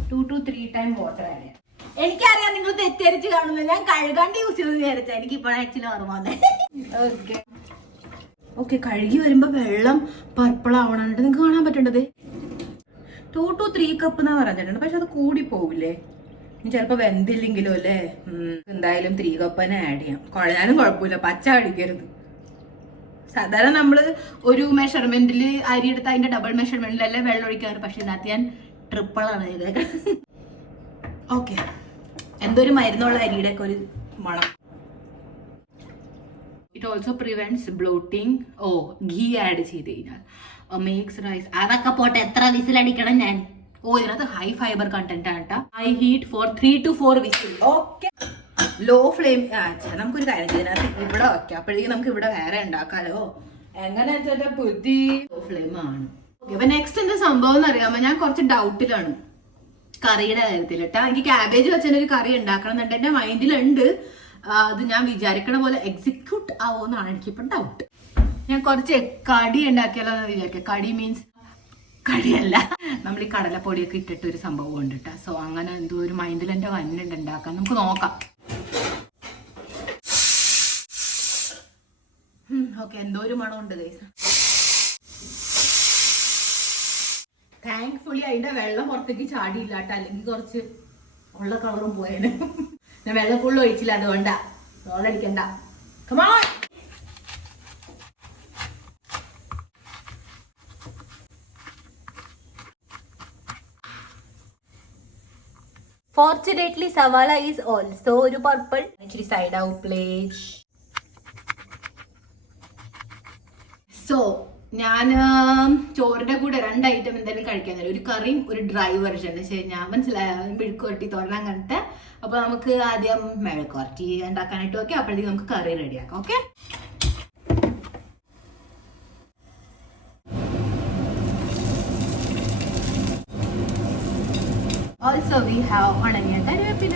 2 to 3 ടൈം വാട്ടർ ആഡ് ചെയ്യാം. എനിക്കറിയാം നിങ്ങൾ തെറ്റിദ്ധരിച്ച് കാണുന്നത് ഞാൻ കഴുകാണ്ട് യൂസ് ചെയ്ത് വിചാരിച്ചാൽ. എനിക്ക് ഇപ്പോൾ ആക്ച്വലി ഓർമ്മ വന്നേ. ഓക്കെ കഴുകി വരുമ്പോ വെള്ളം പർപ്പിൾ ആവണുണ്ട്. നിങ്ങൾക്ക് കാണാൻ പറ്റേണ്ടത് 2 to 3 കപ്പ് എന്നാ പറഞ്ഞിട്ടുണ്ട്. പക്ഷെ അത് കൂടി പോവില്ലേ, ചിലപ്പോ വെന്തില്ലെങ്കിലോ അല്ലേ. എന്തായാലും 3 കപ്പ് തന്നെ ആഡ് ചെയ്യാം. കുഴഞ്ഞാലും കുഴപ്പമില്ല, പച്ച അടിക്കരുത്. സാധാരണ നമ്മള് ഒരു മെഷർമെന്റിൽ അരി എടുത്ത് അതിന്റെ ഡബിൾ മെഷർമെന്റിലല്ലേ വെള്ളം ഒഴിക്കാറ്. പക്ഷെ ഇതിനകത്ത് ഞാൻ ട്രിപ്പിളാണ് ചെയ്തത്. ഓക്കെ, എന്തൊരു മരുന്നുള്ള അരിയുടെ ഒക്കെ ഒരു മണം. It also prevents bloating. Ghee add ചെയ്ത് കഴിഞ്ഞാൽ മേക്സ് റൈസ്. അതൊക്കെ പോട്ടെ, എത്ര വിസിലടിക്കണം ഞാൻ? ഇതിനകത്ത് ഹൈ ഫൈബർ കണ്ടന്റ് ആണ് കേട്ടോ. High heat for 3 to 4 whistle. Okay, low flame. നമുക്കൊരു കാര്യം ഇതിനകത്ത് ഇവിടെ വെക്കാം. അപ്പോഴേക്കും നമുക്ക് ഇവിടെ വേറെ ഉണ്ടാക്കാലോ. എങ്ങനെ വെച്ചാൽ പുതിയ ലോ ഫ്ലെയിം ആണ്. ഓക്കെ, നെക്സ്റ്റ് എന്താ സംഭവം എന്ന് അറിയാമോ? ഞാൻ കുറച്ച് ഡൗട്ടിലാണ് കറിയുടെ കാര്യത്തിൽ കേട്ടോ. എനിക്ക് ക്യാബേജ് വെച്ചൊരു കറി ഉണ്ടാക്കണം എന്നുണ്ട് എന്റെ മൈൻഡിലുണ്ട്. അത് ഞാൻ വിചാരിക്കണ പോലെ എക്സിക്യൂട്ട് ആവുമെന്നാണ് എനിക്കിപ്പം ഡൗട്ട്. ഞാൻ കുറച്ച് കടി ഉണ്ടാക്കിയാലോ എന്ന് വിചാരിക്കാം. കടി മീൻസ് കടിയല്ല, നമ്മൾ ഈ കടലപ്പൊടിയൊക്കെ ഇട്ടിട്ട് ഒരു സംഭവം ഉണ്ട് കേട്ടോ. സോ അങ്ങനെ എന്തോ ഒരു മൈൻഡിൽ എന്റെ വന്നുണ്ട് ഉണ്ടാക്കാൻ. നമുക്ക് നോക്കാം. ഓക്കെ, എന്തോ ഒരു മണമുണ്ട് ഗൈസ്. താങ്ക്ഫുള്ളി അതിന്റെ വെള്ളം പുറത്തേക്ക് ചാടിയില്ല കേട്ടോ. അല്ലെങ്കിൽ കുറച്ച് ഉള്ള കളറും പോയേനെ. ഞാൻ വെള്ളം ഫുള്ള് ഒഴിച്ചില്ല, അതുകൊണ്ടാ. അടിക്കണ്ട. കമോൺ. ഫോർച്ചുനേറ്റ്ലി സവാള ഈസ് ഓൾസോ ഒരു പർപ്പിൾ. ഇച്ചിരി സൈഡ് ആവും പ്ലേറ്റ്. സോ ഞാൻ ചോറിന്റെ കൂടെ 2 ഐറ്റം എന്തായാലും കഴിക്കാൻ തരും. ഒരു കറിയും ഒരു ഡ്രൈ വെർഷൻ. ഞാൻ മനസ്സിലായ മെഴുക്കുവരട്ടി തോരൻ അങ്ങനത്തെ. അപ്പൊ നമുക്ക് ആദ്യം മെഴുക്കുവരട്ടി ഉണ്ടാക്കാനായിട്ട് ഓക്കെ. അപ്പോഴത്തേക്ക് നമുക്ക് കറി റെഡിയാക്കാം. ഓക്കെ. Also we have ഉണങ്ങിയ കറിവേപ്പില.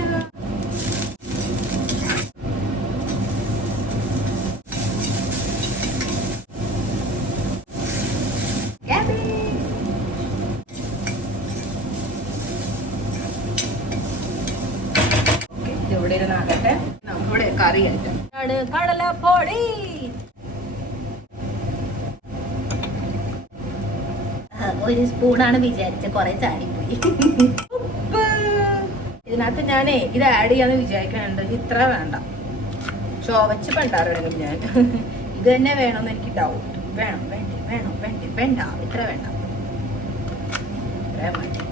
ഇവിടെ ഇരുന്നാകട്ടെ. നമ്മുടെ കറി ഐറ്റം കടലപ്പൊടി. ഒരു സ്പൂണാണ് വിചാരിച്ച, കുറെ ചാടിപ്പോയി. ഉപ്പ് ഇതിനകത്ത് ഞാനേ ഇത് ആഡ് ചെയ്യാന്ന് വിചാരിക്കാനുണ്ട്. ഇത്ര വേണ്ട, ചോവച്ച് പണ്ടാറും ഞാൻ. ഇത് തന്നെ വേണമെന്ന് എനിക്ക് ഡൗട്ട്. വേണം വേണ്ട ഇത്ര വേണ്ട, ഇത്ര മതി.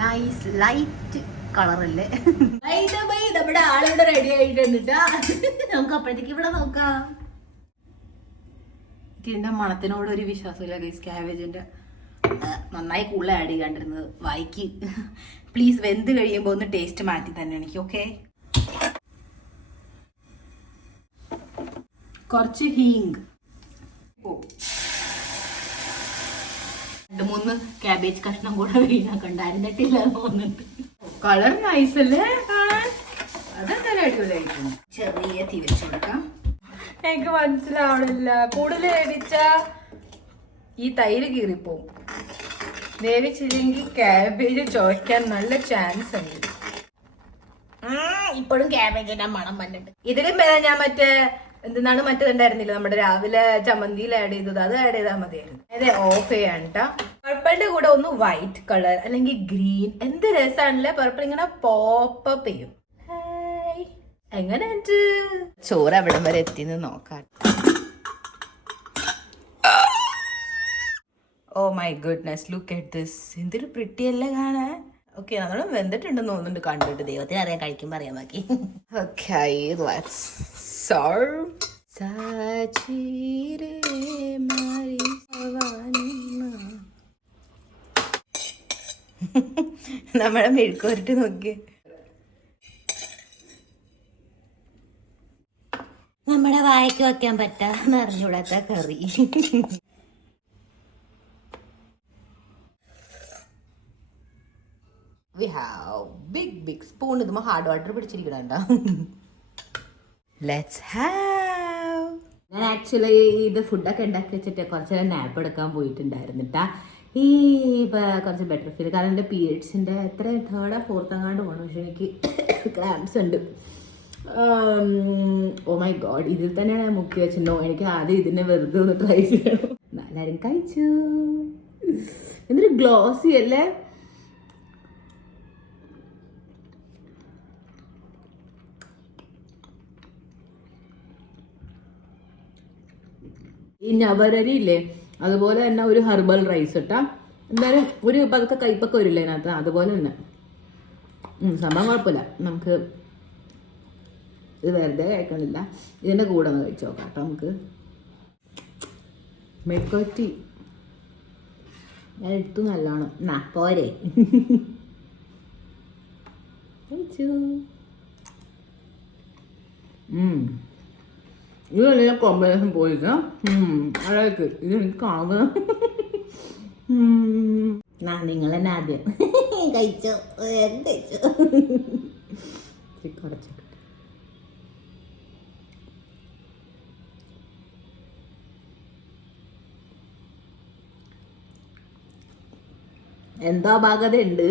നൈസ് ലൈറ്റ് കളറല്ലേ. നമ്മുടെ ആളിവിടെ റെഡി ആയിട്ടുണ്ട്. നമുക്ക് അപ്പോഴത്തേക്ക് ഇവിടെ നോക്കാം. ഇതിന്റെ മണത്തിനോട് ഒരു വിശ്വാസമില്ല ഗൈസ്. ക്യാബേജിന്റെ നന്നായി കൂടുതൽ ആഡ് ചെയ്യാണ്ടിരുന്നത് വായിക്ക്. പ്ലീസ് വെന്ത് കഴിയുമ്പോൾ ഒന്ന് ടേസ്റ്റ് മാറ്റി തന്നെ എനിക്ക്. ഓക്കെ. കുറച്ച് ഹീങ്. 2-3 ക്യാബേജ് കഷ്ണം കൂടെ വീണാക്കണ്ടായിരുന്നിട്ടില്ല തോന്നുന്നുണ്ട്. കളർ നൈസ് അല്ലേ കാണാൻ? അതെന്തായാലും അടിപൊളിയായിട്ടുണ്ട്. ചെറിയ തീ വെച്ച് കൊടുക്കാം. എനിക്ക് മനസ്സിലാവണില്ല. കൂടുതൽ വേവിച്ച ഈ തൈര് കീറിപ്പോവും. വേവിച്ചില്ലെങ്കിൽ ക്യാബേജ് ചോയ്ക്കാൻ നല്ല ചാൻസ് ഉണ്ട്. ഇപ്പോഴും ക്യാബേജിന്റെ മണം വന്നിട്ട്. ഇതിലും വേറെ ഞാൻ എന്താണ് മറ്റേതുണ്ടായിരുന്നില്ല, നമ്മുടെ രാവിലെ ചമ്മന്തിയിൽ ആഡ് ചെയ്തത്, അത് ആഡ് ചെയ്താൽ മതിയായിരുന്നു. അതെ, ഓഫ് ചെയ്യാൻ കേട്ടാ. പർപ്പിളിന്റെ കൂടെ ഒന്ന് വൈറ്റ് കളർ അല്ലെങ്കിൽ ഗ്രീൻ. എന്ത് രസമാണല്ലേ പർപ്പിൾ ഇങ്ങനെ പോപ്പ് ചെയ്യും. എങ്ങനെയുണ്ട് ചോറ്? എവിടം വരെ എത്തിന്ന് നോക്കാം. Oh my goodness, look at this. എന്തൊരു പ്രിട്ടി അല്ലേ കാണാൻ. ഓക്കെ, നമ്മൾ വെന്തിട്ടുണ്ടെന്ന് തോന്നുന്നുണ്ട് കണ്ടിട്ട്. ദൈവത്തിന് അറിയാൻ, കഴിക്കുമ്പോ അറിയാൻ ബാക്കി. Okay, let's serve. Sachire mari savanna. നമ്മുടെ മെഴുക്കുവരട്ടി നോക്കി. നമ്മുടെ വായക്ക് വെക്കാൻ പറ്റാന്ന് അറിഞ്ഞൂടാത്ത കറി. We have big spoon. ഇതുമ്പോ ഹാർഡ് വാട്ടർ പിടിച്ചിരിക്കണ. Let's have. ഞാൻ ആക്ച്വലി ഇത് ഫുഡൊക്കെ ഉണ്ടാക്കി വെച്ചിട്ട് കുറച്ച് നേരം നാപ്പ് എടുക്കാൻ പോയിട്ടുണ്ടായിരുന്നിട്ടാ. ഈ കുറച്ച് ബെറ്റർ ഫീൽ. കാരണം എൻ്റെ പീരിയഡ്സിൻ്റെ 3rd or 4th അങ്ങാണ്ട് പോകണം. പക്ഷെ എനിക്ക് ക്രാംസ് ഉണ്ട്. ഓ മൈ ഗോഡ്, ഇതിൽ തന്നെയാണ് ഞാൻ മുക്കി വെച്ചിട്ടുണ്ടോ. എനിക്ക് ആദ്യം ഇതിനെ വെറുതെ ഒന്ന് ട്രൈ ചെയ്യണം. എല്ലാവരും കഴിച്ചു. എന്തൊരു ഗ്ലോസി അല്ലേ. ഈ നവരരി ഇല്ലേ, അതുപോലെ തന്നെ ഒരു ഹെർബൽ റൈസ് ഇട്ടാ എന്തായാലും ഒരു പതുക്കെ കയ്പൊക്കെ വരില്ല അതിനകത്ത്. അതുപോലെ തന്നെ സംഭവം കുഴപ്പമില്ല. നമുക്ക് ഇത് വെറുതെ കഴിക്കണില്ല, ഇതിൻ്റെ കൂടെ ഒന്ന് കഴിച്ചു നോക്കാം കേട്ടോ. നമുക്ക് മെഴുക്കുവരട്ടി ഞാൻ എടുത്തു നല്ലോണം. പോരെ കഴിച്ചു. ഇത് നല്ല കോമ്പിനേഷൻ പോയില്ല. അതായത് ഇത് എനിക്ക് കാണുക. നിങ്ങൾ തന്നെ ആദ്യം കഴിച്ചോ. കഴിച്ചോ. കുറച്ച് എന്തോ അപാകത ഉണ്ട്.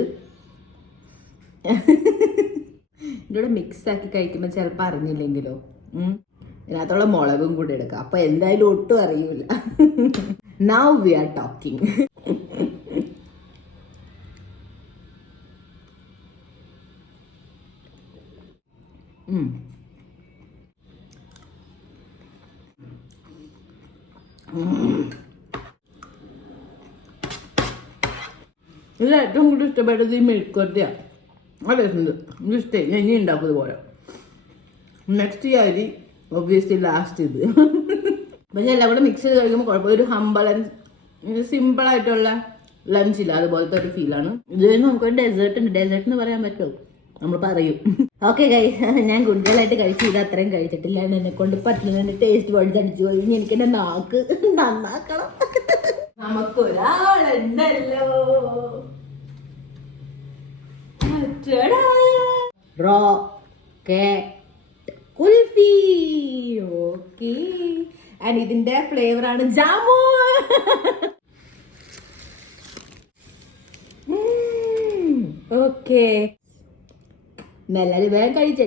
ഇതിലൂടെ മിക്സ് ആക്കി കഴിക്കുമ്പോൾ ചിലപ്പോൾ അറിഞ്ഞില്ലെങ്കിലോ. ഇതിനകത്തുള്ള മുളകും കൂടി എടുക്കാം. അപ്പൊ എന്തായാലും ഒട്ടും അറിയൂല. Now we are talking. ഇതിൽ ഏറ്റവും കൂടുതൽ ഇഷ്ടപ്പെട്ടത് ഈ മെഴുക്കുവരട്ടിയാണ്. ആ ടേസ്റ്റ് ഉണ്ട്, എനിക്ക് ഇഷ്ടമായി. ഞാൻ ഇനി ഉണ്ടാക്കുന്നത് പോലെ. നെക്സ്റ്റ് ഈ അരി ഒബ്വിയസ്ലി ലാസ്റ്റ് ഇത്. പക്ഷെ എല്ലാം കൂടെ മിക്സ് ചെയ്ത് കഴിക്കുമ്പോൾ കുഴപ്പമില്ല. ഒരു ഹംബൽ ആൻഡ് സിമ്പിൾ ആയിട്ടുള്ള ലഞ്ച് ഇല്ല, അതുപോലത്തെ ഒരു ഫീലാണ്. ഇത് കഴിഞ്ഞ് നമുക്കൊരു ഡെസേർട്ട് ഉണ്ട്. ഡെസേർട്ട് എന്ന് പറയാൻ പറ്റുമോ? നമ്മൾ പറയും. ഓക്കെ ഞാൻ കൂടുതലായിട്ട് കഴിച്ചു. ഇത് അത്രയും കഴിച്ചിട്ടില്ല. എന്നെ കൊണ്ട് പറ്റുന്ന ടേസ്റ്റ് ബഡ്സ് അടിച്ചു പോയി. ഇനി എനിക്ക് എന്റെ നാക്ക് നന്നാക്കണം. നമുക്കൊരാളുണ്ടല്ലോ. കുൽഫി. ഓക്കെ, ആൻഡ് ഇതിന്റെ ഫ്ലേവർ ആണ് ജാമു. ഓക്കെ, എല്ലാരും വേഗം കഴിച്ച.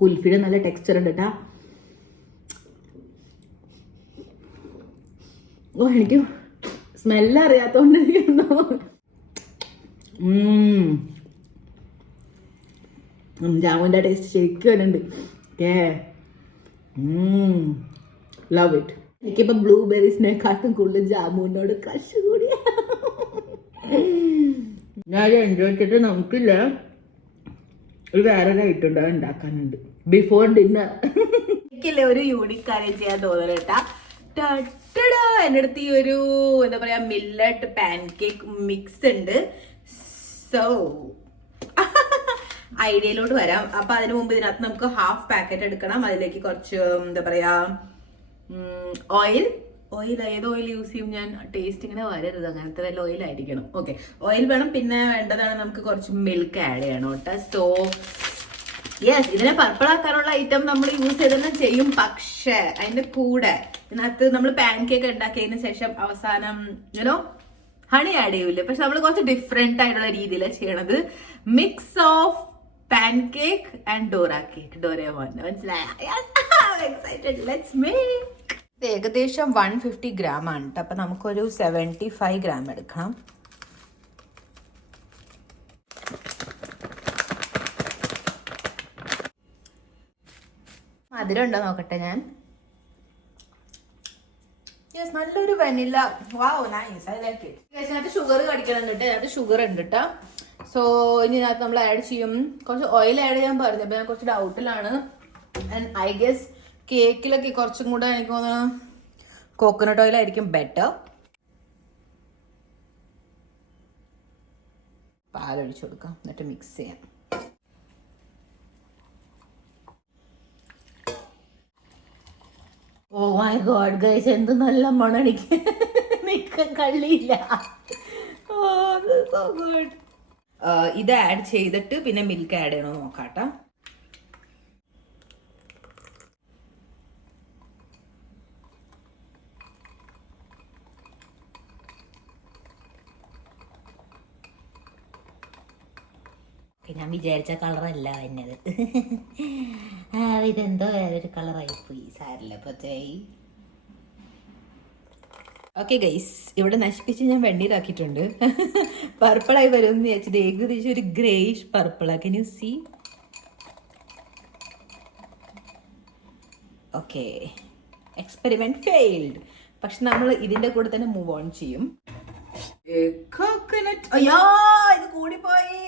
കുൽഫിയുടെ നല്ല ടെക്സ്ചർ ഉണ്ട് കേട്ടാ. ഓ, എനിക്ക് സ്മെല്ല് അറിയാത്തോണ്ട് ജാമുവിന്റെ ടേസ്റ്റ് ശരിക്കും വരുന്നുണ്ട്. Love it. എനിക്കിപ്പോ ബ്ലൂബെറീസിനെക്കാട്ടും കൂടുതൽ ജാമുവിനോട് കശ് കൂടിയ. ഞാൻ എൻജോയ് ചെയ്തിട്ട് നമുക്കില്ല ഒരു വേറൊരു ഐറ്റം ഉണ്ട്, ഉണ്ടാക്കാനുണ്ട് ബിഫോർ ഡിന്നർ. എനിക്കില്ലേ ഒരു യൂണിക് കാര്യം ചെയ്യാൻ തോന്നലേട്ടാ. എൻ്റെ അടുത്ത് ഈ ഒരു എന്താ പറയാ മില്ലറ്റ് പാൻകേക്ക് മിക്സ് ഉണ്ട്. സോ ഐഡിയയിലോട്ട് വരാം. അപ്പൊ അതിനു മുമ്പ് ഇതിനകത്ത് നമുക്ക് ഹാഫ് പാക്കറ്റ് എടുക്കണം. അതിലേക്ക് കുറച്ച് എന്താ പറയാ ഓയിൽ ഏത് ഓയിൽ യൂസ് ചെയ്യും ഞാൻ? ടേസ്റ്റ് ഇങ്ങനെ വരരുത്, അങ്ങനത്തെ വല്ല ഓയിൽ ആയിരിക്കണം. ഓക്കെ, ഓയിൽ വേണം. പിന്നെ വേണ്ടതാണ് നമുക്ക് കുറച്ച് മിൽക്ക് ആഡ് ചെയ്യണം കേട്ടോ. സോ യെസ്, ഇതിനെ പർപ്പിൾ ആക്കാനുള്ള ഐറ്റം നമ്മൾ യൂസ് ചെയ്ത് തന്നെ ചെയ്യും. പക്ഷേ അതിന്റെ കൂടെ ഇതിനകത്ത് നമ്മൾ പാൻ കേക്ക് ഉണ്ടാക്കിയതിന് ശേഷം അവസാനം യുനോ ഹണി ആഡ് ചെയ്യൂലേ. പക്ഷെ നമ്മൾ കുറച്ച് ഡിഫറെന്റ് ആയിട്ടുള്ള രീതിയിലാണ് ചെയ്യണത്. Mix of pan cake and Dora cake. ഡോറേമോൻ മനസ്സിലായ? ഏകദേശം 150 ഗ്രാം ആണ് കേട്ടോ. അപ്പൊ നമുക്കൊരു 75 ഗ്രാം എടുക്കണം. മധുരം ഉണ്ടോ നോക്കട്ടെ ഞാൻ. യെസ്, നല്ലൊരു vanilla. Wow, nice, I like it. ഇതിനകത്ത് ഷുഗർ കടിക്കണം കേട്ടോ. ഇതിനകത്ത് ഷുഗർ ഉണ്ട് കേട്ടോ. സോ ഇനി ഇതിനകത്ത് നമ്മൾ ആഡ് ചെയ്യും. കുറച്ച് ഓയിൽ ആഡ് ചെയ്യാൻ പറഞ്ഞു. അപ്പൊ ഞാൻ കുറച്ച് ഡൗട്ടിലാണ്. ആൻഡ് ഐ ഗെസ് കേക്കിലൊക്കെ കുറച്ചും കൂടെ എനിക്ക് തോന്നുന്നു കോക്കനട്ട് ഓയിൽ ആയിരിക്കും ബെറ്റർ. പാലൊഴിച്ചു കൊടുക്കാം, എന്നിട്ട് മിക്സ് ചെയ്യാം. ഓ മൈ ഗോഡ് ഗൈസ്, എന്ത് നല്ല മണം. എനിക്ക് നിൽക്കാൻ കഴിയില്ല. So good. ഇത് ആഡ് ചെയ്തിട്ട് പിന്നെ മിൽക്ക് ആഡ് ചെയ്യണോ നോക്കാട്ടോ. ഞാൻ വിചാരിച്ച കളറല്ല എന്നത്. ഇതെന്തോ വേറൊരു കളറായി പോയി. സാരില്ല പ്രത്യേക. ഓക്കെ ഗൈസ്, ഇവിടെ നശിപ്പിച്ച് ഞാൻ വെണ്ണീരാക്കിയിട്ടുണ്ട്. പർപ്പിളായി വരും എന്ന് വിചാരിച്ചത് ഏകദേശം ഒരു ഗ്രേയിഷ് പർപ്പിളാ. Can you see? Okay, experiment failed. പക്ഷെ നമ്മൾ ഇതിന്റെ കൂടെ തന്നെ മൂവ് ഓൺ ചെയ്യും. കോക്കനട്ട്. അയ്യോ, ഇത് കൂടിപ്പോയി.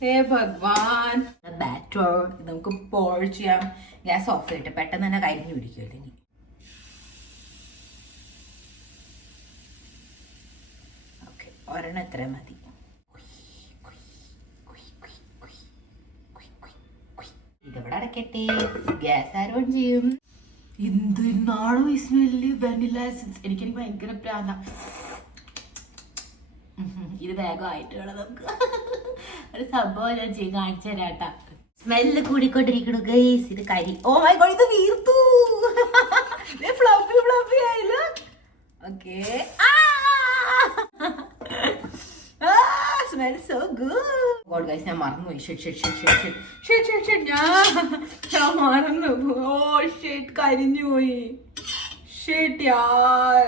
ഹേ ഭഗവാൻ. ബാറ്റർ നമുക്ക് പോർ ചെയ്യാം. ഗ്യാസ് ഓഫ് ചെയ്തിട്ട് പെട്ടെന്ന് തന്നെ കരിഞ്ഞു പിടിക്കുമല്ലോ. ഇനി ഓക്കെ, ഒരെണ്ണം എത്ര മതി. ഇതിവിടെ അടക്കട്ടെ. ഗ്യാസ് ആര് ഓൺ ചെയ്യും? എന്തിനാണോ ഈ സ്മെല്ല്? Vanilla essence. എനിക്ക് ഭയങ്കര പ്രാന്ത. ഇത് വേഗം ആയിട്ട് വേണം നമുക്ക് ഒരു സംഭവം ഞാൻ ചെയ്ത് കാണിച്ചു തരാട്ടാ. Smell കൂടിക്കൊണ്ടിരിക്കണു guys. ഇത് കരി. ഓ മൈ ഗോഡ്, ഇത് വീർത്തു. ഫ്ലഫി ഫ്ലഫി ആയില്ല. Okay, smell so good. God guys, ഞാൻ മറന്നുപോയി. ഞാൻ മറന്നു. ഓ ഷിറ്റ്, കരിഞ്ഞു പോയി. ഷിറ്റ് യാർ.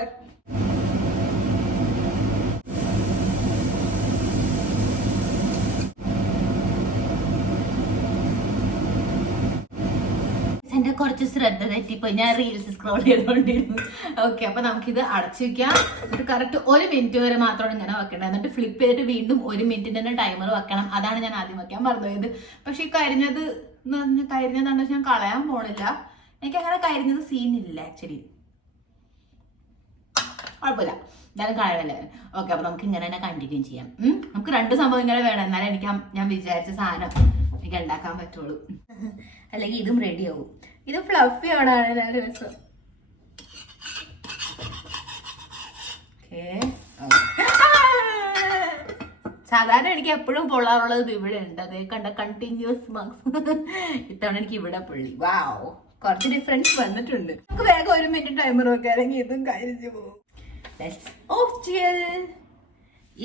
കുറച്ച് ശ്രദ്ധ തെറ്റിപ്പോയി, ഞാൻ റീൽസ് സ്ക്രോൾ ചെയ്തോണ്ടിരുന്നു. ഓക്കെ, അപ്പൊ നമുക്കിത് അടച്ചു വെക്കാം. എന്നിട്ട് കറക്റ്റ് 1 മിനിറ്റ് വരെ മാത്രമാണ് ഇങ്ങനെ വെക്കേണ്ടത്. എന്നിട്ട് ഫ്ലിപ്പ് ചെയ്തിട്ട് വീണ്ടും 1 മിനിറ്റിന്റെ തന്നെ ടൈമർ വെക്കണം. അതാണ് ഞാൻ ആദ്യം വെക്കാൻ പറഞ്ഞത്. പക്ഷെ ഈ കരിഞ്ഞത് എന്ന് പറഞ്ഞാൽ കരിഞ്ഞതാണെന്ന് വെച്ചാൽ ഞാൻ കളയാൻ പോണില്ല. എനിക്ക് അങ്ങനെ കരിഞ്ഞത് സീനില്ല ആക്ച്വലി. കുഴപ്പമില്ല, എന്തായാലും കളയണല്ലേ. ഓക്കെ, അപ്പൊ നമുക്ക് ഇങ്ങനെ തന്നെ കണ്ടിന്യൂ ചെയ്യാം. നമുക്ക് 2 സംഭവം ഇങ്ങനെ വേണം, എന്നാലും എനിക്ക് ഞാൻ വിചാരിച്ച സാധനം എനിക്ക് ഉണ്ടാക്കാൻ പറ്റുള്ളൂ. അല്ലെങ്കിൽ ഇതും റെഡി ആവും. ഇത് ഫ്ലഫി ആണ് രസം. സാധാരണ എനിക്ക് എപ്പോഴും പൊള്ളാറുള്ളത് ഇവിടെ ഉണ്ട്. അതേ കണ്ട കണ്ടിന്യൂസ് മാർക്സ്. ഇത്തവണ എനിക്ക് ഇവിടെ പൊള്ളി. വാവ്, കുറച്ച് ഡിഫറൻസ് വന്നിട്ടുണ്ട്. നമുക്ക് വേഗം 1 മിനിറ്റ് ടൈമർ വെക്കാം, അല്ലെങ്കിൽ ഇതും കരിഞ്ഞു പോകും.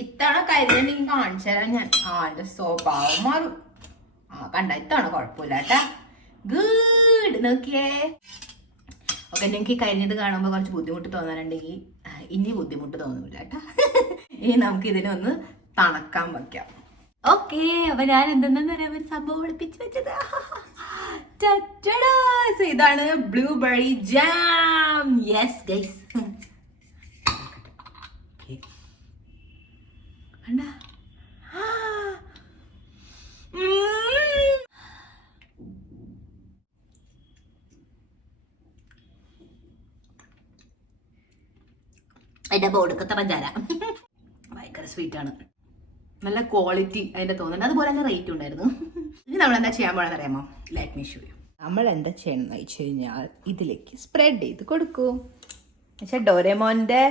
ഇത്തവണ കരിഞ്ഞെങ്കിൽ കാണിച്ചു തരാം ഞാൻ. എന്റെ സ്വഭാവം മാറും. കണ്ട, ഇത്തവണ കുഴപ്പമില്ല കേട്ടാ. ഗുഡ്, നോക്കിയേ. ഓക്കെ, നിങ്ങൾക്ക് ഈ കരിഞ്ഞത് കാണുമ്പോൾ കുറച്ച് ബുദ്ധിമുട്ട് തോന്നാനുണ്ടെങ്കിൽ ഇനി ബുദ്ധിമുട്ട് തോന്നുന്നില്ല കേട്ടാ. ഇനി നമുക്ക് ഇതിനൊന്ന് തണക്കാൻ വെക്കാം. ഓക്കെ, അപ്പൊ ഞാൻ എന്തെന്നു പറയാൻ ഒരു സംഭവം ഒളിപ്പിച്ച് വെച്ചത്. ഇതാണ് ബ്ലൂബെറി ജാം. യെസ് ഗൈസ്, കണ്ടാ അതിന്റെ ബോർഡൊക്കെ തറഞ്ഞാല ഭയങ്കര സ്വീറ്റ് ആണ്. നല്ല ക്വാളിറ്റി അതിന്റെ തോന്നുന്നുണ്ട്. അതുപോലെ തന്നെ റേറ്റ് ഉണ്ടായിരുന്നു. ഇനി നമ്മൾ എന്താ ചെയ്യാൻ പോണെന്ന് അറിയാമോ? Let me show you. നമ്മൾ എന്താ ചെയ്യണമെന്ന് വെച്ച് കഴിഞ്ഞാൽ ഇതിലേക്ക് സ്പ്രെഡ് ചെയ്ത് കൊടുക്കും. പക്ഷെ ഡോറേമോന്റെ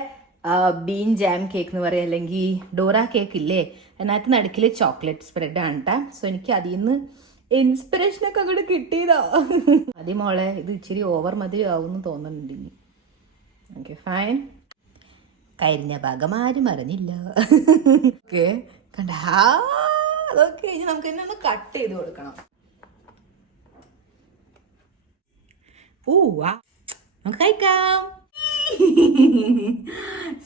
ബീൻ ജാം കേക്ക് എന്ന് പറയാം, അല്ലെങ്കിൽ ഡോറ കേക്ക് ഇല്ലേ, അതിനകത്ത് നടുക്കിൽ ചോക്ലേറ്റ് സ്പ്രെഡ് ആണ് കേട്ടോ. സോ എനിക്ക് അതിൽ നിന്ന് ഇൻസ്പിറേഷനൊക്കെ അങ്ങോട്ട് കിട്ടിയതോ. ആദ്യം മോളെ ഇത് ഇച്ചിരി ഓവർ മധുരം ആവുമെന്ന് തോന്നുന്നുണ്ട് ഇനി. Okay fine. കരിഞ്ഞ ഭാഗം ആരും അറിഞ്ഞില്ല. ഓക്കെ കണ്ട, അതൊക്കെ ഇനി നമുക്ക് തന്നെ ഒന്ന് കട്ട് ചെയ്ത് കൊടുക്കണം. നമുക്ക് കഴിക്കാം.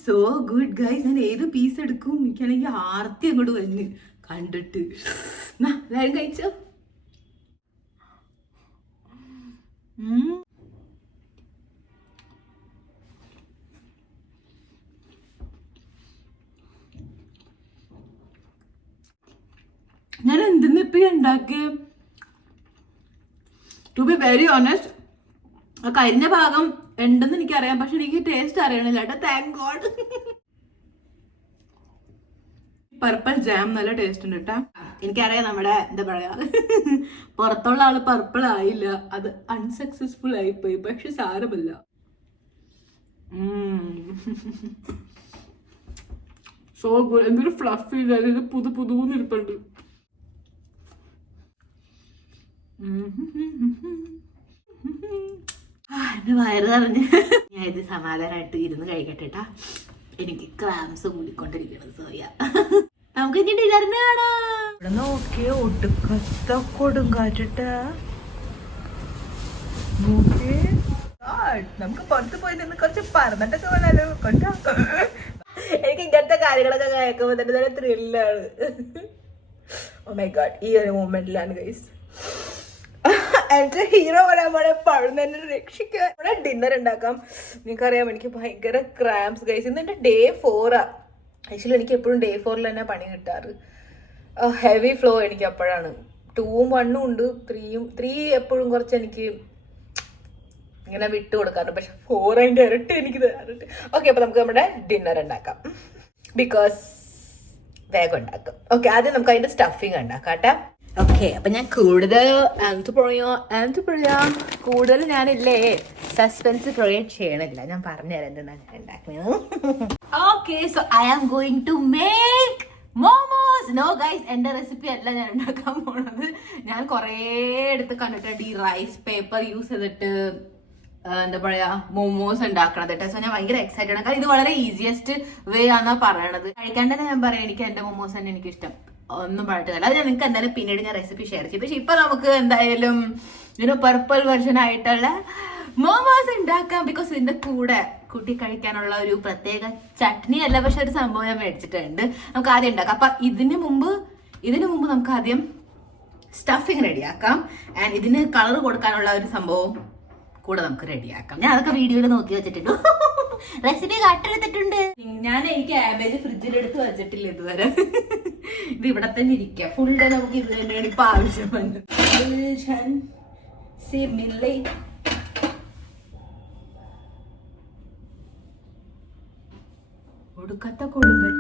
So good guys. ഞാൻ ഏത് പീസ് എടുക്കും? എനിക്കാണെങ്കിൽ ആർത്തി അങ്ങോട്ട് വന്ന് കണ്ടിട്ട്. എല്ലാവരും കഴിച്ചോ? ഞാൻ എന്തെന്ന് ഇപ്പൊ ഉണ്ടാക്കിയ? ടു ബി വെരി ഓണസ്റ്റ്, ആ കരിഞ്ഞ ഭാഗം ഉണ്ടെന്ന് എനിക്കറിയാം, പക്ഷെ എനിക്ക് ടേസ്റ്റ് അറിയണില്ല കേട്ടോ. Thank God. പർപ്പിൾ ജാം നല്ല ടേസ്റ്റ് ഉണ്ട് കേട്ടോ. എനിക്കറിയാം നമ്മുടെ എന്താ പറയാ, പുറത്തുള്ള ആള് പർപ്പിൾ ആയില്ല, അത് അൺസക്സസ്ഫുൾ ആയിപ്പോയി. പക്ഷെ സാരമില്ല. So good. എന്തൊരു ഫ്ലഫി ഇല്ല, ഇത് പുതുന്ന് ഇരിപ്പുണ്ട്. എന്റെ വയറ് നിറഞ്ഞ് ഞാൻ ഇത് സമാധാനമായിട്ട് ഇരുന്ന് കഴിക്കട്ടെട്ടാ. എനിക്ക് ക്രാംസ് കൂടിക്കൊണ്ടിരിക്കണം. സോയ, നമുക്ക് ഇനി ഡിന്നറിന് കാണാം. ഇവിടെ നോക്കിയ ഒടുക്കത്ത കൊടുങ്കാറ്റിട്ടാ. നമുക്ക് പുറത്ത് പോയി നിന്ന് കുറച്ച് പറന്നിട്ടൊക്കെ വേണല്ലോ. കൊണ്ടോ, എനിക്ക് ഇങ്ങനത്തെ കാര്യങ്ങളൊക്കെ കേൾക്കുമ്പോൾ തന്നെ നല്ല ത്രില്ലാണ്. ഓ മൈ ഗോഡ്, ഈ ഒരു മൂമെന്റിലാണ് ഗൈസ് എന്റെ ഹീറോ വരാൻ പോണെ. പഴുന്ന് എന്നെ രക്ഷിക്കുക. ഇവിടെ ഡിന്നർ ഉണ്ടാക്കാം. നിങ്ങൾക്കറിയാം എനിക്ക് ഭയങ്കര ക്രാംസ് ഗൈസ്. ഇന്ന് എൻ്റെ Day 4 ആക്ച്വലി. എനിക്ക് എപ്പോഴും Day 4 തന്നെ പണി കിട്ടാറ്. ഹെവി ഫ്ലോ എനിക്ക് അപ്പോഴാണ്. 2ഉം 1ഉം ഉണ്ട്. 3 എപ്പോഴും കുറച്ച് എനിക്ക് ഇങ്ങനെ വിട്ടു കൊടുക്കാറുണ്ട്. പക്ഷെ 4 അതിൻ്റെ ഇരട്ടി എനിക്ക് തരാറുണ്ട്. ഓക്കെ, അപ്പൊ നമുക്ക് നമ്മുടെ ഡിന്നർ ഉണ്ടാക്കാം. ബിക്കോസ് വേഗം ഉണ്ടാക്കാം. ഓക്കെ, ആദ്യം നമുക്ക് അതിന്റെ സ്റ്റഫിങ് ഉണ്ടാക്കാം കേട്ടോ. ഓക്കെ, അപ്പൊ ഞാൻ കൂടുതൽ കൂടുതൽ ഞാനില്ലേ സസ്പെൻസ് ക്രിയേറ്റ് ചെയ്യണില്ല. ഞാൻ പറഞ്ഞുതരാം എന്താണ് ഞാൻ ഉണ്ടാക്കുന്നത്. Okay, so I am going to make momos. No guys, എന്റെ റെസിപ്പി അല്ല ഞാൻ ഉണ്ടാക്കാൻ പോണത്. ഞാൻ കുറേ എടുത്ത് കണ്ടിട്ടുണ്ട് ഈ റൈസ് പേപ്പർ യൂസ് ചെയ്തിട്ട് എന്താ പറയാ മോമോസ് ഉണ്ടാക്കണത് കേട്ടോ. സോ ഞാൻ ഭയങ്കര എക്സൈറ്റഡ് ആണ്. കാരണം ഇത് വളരെ ഈസിയസ്റ്റ് വേ ആണെന്നാ പറയണത്. കഴിക്കാണ്ട് ഞാൻ പറയാം, എനിക്ക് എന്റെ മോമോസ് തന്നെ എനിക്കിഷ്ടം. ഒന്നും പറഞ്ഞിട്ടില്ല. അത് നിങ്ങൾക്ക് എന്തായാലും പിന്നീട് ഞാൻ റെസിപ്പി ഷെയർ ചെയ്യും. പക്ഷെ ഇപ്പൊ നമുക്ക് എന്തായാലും ഇതിന് പർപ്പിൾ വെർഷൻ ആയിട്ടുള്ള മോമോസ് ഉണ്ടാക്കാം. ബിക്കോസ് ഇതിന്റെ കൂടെ കൂട്ടി കഴിക്കാനുള്ള ഒരു പ്രത്യേക ചട്നി അല്ല, പക്ഷെ ഒരു സംഭവം ഞാൻ മേടിച്ചിട്ടുണ്ട്. നമുക്ക് ആദ്യം ഉണ്ടാക്കാം. അപ്പൊ ഇതിനു മുമ്പ് നമുക്ക് ആദ്യം സ്റ്റഫിങ് റെഡിയാക്കാം. ആൻഡ് ഇതിന് കളർ കൊടുക്കാനുള്ള ഒരു സംഭവം കൂടെ നമുക്ക് റെഡിയാക്കാം. ഞാൻ അതൊക്കെ വീഡിയോയിൽ നോക്കി വെച്ചിട്ടുണ്ട്, റെസിപ്പി കാട്ടെടുത്തിട്ടുണ്ട്. ഞാൻ ഈ ക്യാബേജ് ഫ്രിഡ്ജിലെടുത്ത് വെച്ചിട്ടില്ല ഇതുവരെ. ഇത് ഇവിടെ തന്നെ ഇരിക്കാം ഫുൾ ഡേ. നമുക്ക് ഇത് തന്നെയാണ് ഇപ്പൊ ആവശ്യം വന്നത്. ഒടുക്കത്തെ കൊടുങ്കൽ.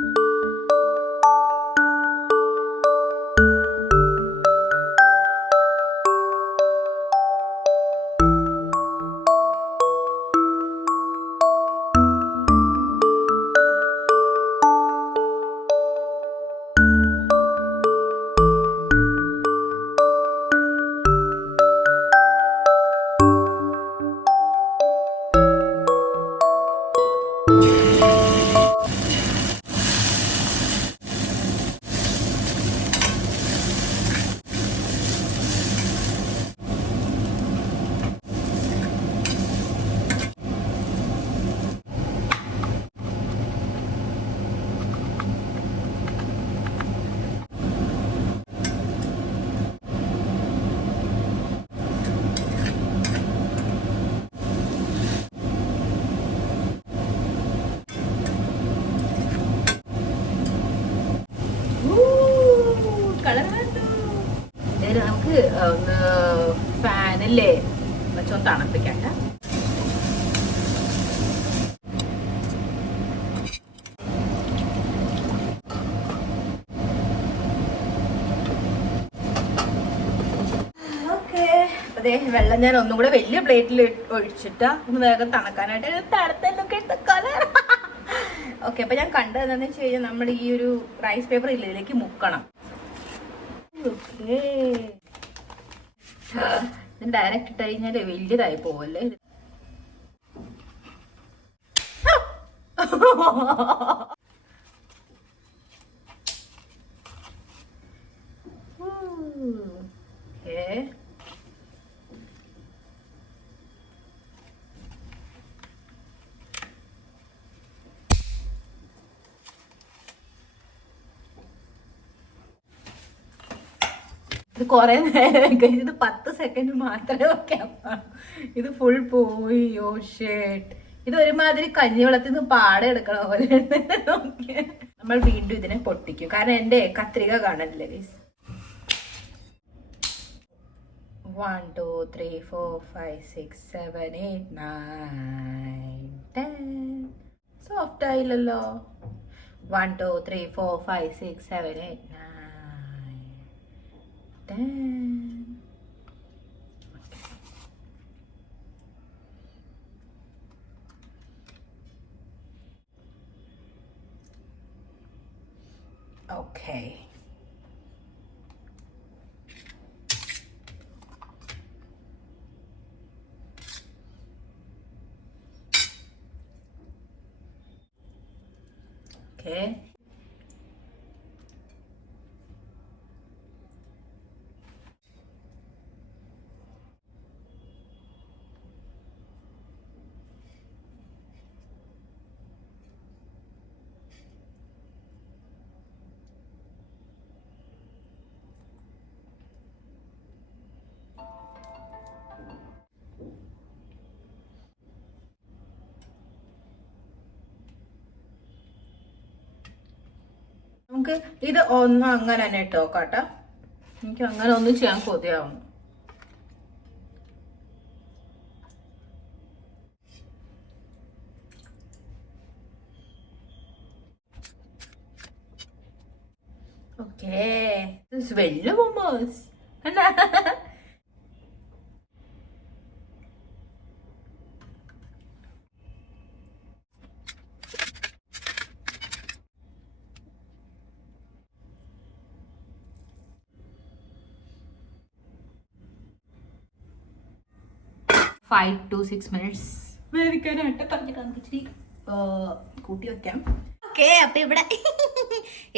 നമുക്ക് ഫാനല്ലേ വെച്ചൊന്ന് തണുപ്പിക്കണ്ട. അതെ, വെള്ളം ഞാൻ ഒന്നും കൂടെ വലിയ പ്ലേറ്റിൽ ഒഴിച്ചിട്ടാ ഒന്ന് വേഗം തണുക്കാനായിട്ട്. തണുത്തല്ലൊക്കെ കളർ. ഓക്കെ, അപ്പൊ ഞാൻ കണ്ടത് എന്താണെന്ന് വെച്ച് കഴിഞ്ഞാൽ നമ്മുടെ ഈ ഒരു റൈസ് പേപ്പർ ഇതിലേക്ക് മുക്കണം. ഡയറക്റ്റ് ഇട്ട് കഴിഞ്ഞാല് വലിയതായി പോവല്ലേ. ഇത് കുറെ നേരം കഴിഞ്ഞ്, ഇത് 10 സെക്കൻഡ് മാത്രമേ വെക്കാൻ. ഇത് ഫുൾ പോയി. ഓ ഷേട്ട്, ഇത് ഒരുമാതിരി കഞ്ഞിവെള്ളത്തിൽ നിന്ന് പാട എടുക്കണ പോലെ. നമ്മൾ വീണ്ടും ഇതിനെ പൊട്ടിക്കും, കാരണം എന്റെ കത്രിക കാണില്ലേ ഗൈസ്. 1 2 3 4 5 6 7 8 9 10. സോഫ്റ്റ് ആയില്ലല്ലോ. 1 2 3 4 5 6 7 8 9 10. Okay. Okay. നമുക്ക് ഇത് ഒന്ന് അങ്ങനെ തന്നെ ഇട്ടോ കേട്ടോ. എനിക്ക് അങ്ങനെ ഒന്നും ചെയ്യാൻ കൊതിയാവുന്നു. ഓക്കേ, this വലിയ മോമോസ്. 5 to 6 minutes വേവിക്കാനായിട്ട് പറഞ്ഞിട്ട് നമുക്ക് ഇച്ചിരി കൂട്ടി വെക്കാം. ഓക്കെ, അപ്പൊ ഇവിടെ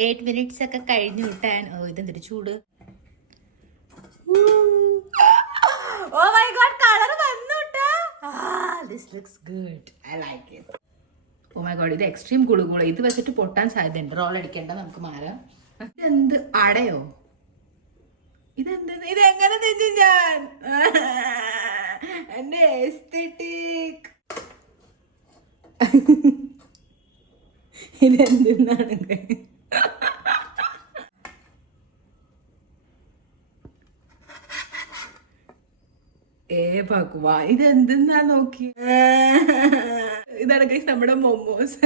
8 minutes ഒക്കെ കഴിഞ്ഞു വിട്ടാൻ. ഇതെന്തൊരു ചൂട്. ഓ മൈ ഗോഡ്, കളർ വന്നു ട്ടാ. This looks good, I like it. Oh my god, ഇത് എക്സ്ട്രീം കുളുകുള. ഇത് വെച്ചിട്ട് പൊട്ടാൻ സാധ്യതയുണ്ട്. റോൾ അടിക്കേണ്ട, നമുക്ക് മാറാം. ഇതെന്ത് അടയോ? ഇതെന്ത്, ഇതെങ്ങനെ തെച്ചു ഞാൻ? എന്റെ എസ്തെറ്റിക് ഇതെന്താണ് ഭഗവാ ഇതെന്താ നോക്കി ഇതാണ് ഗൈസ് നമ്മുടെ മൊമോസ്.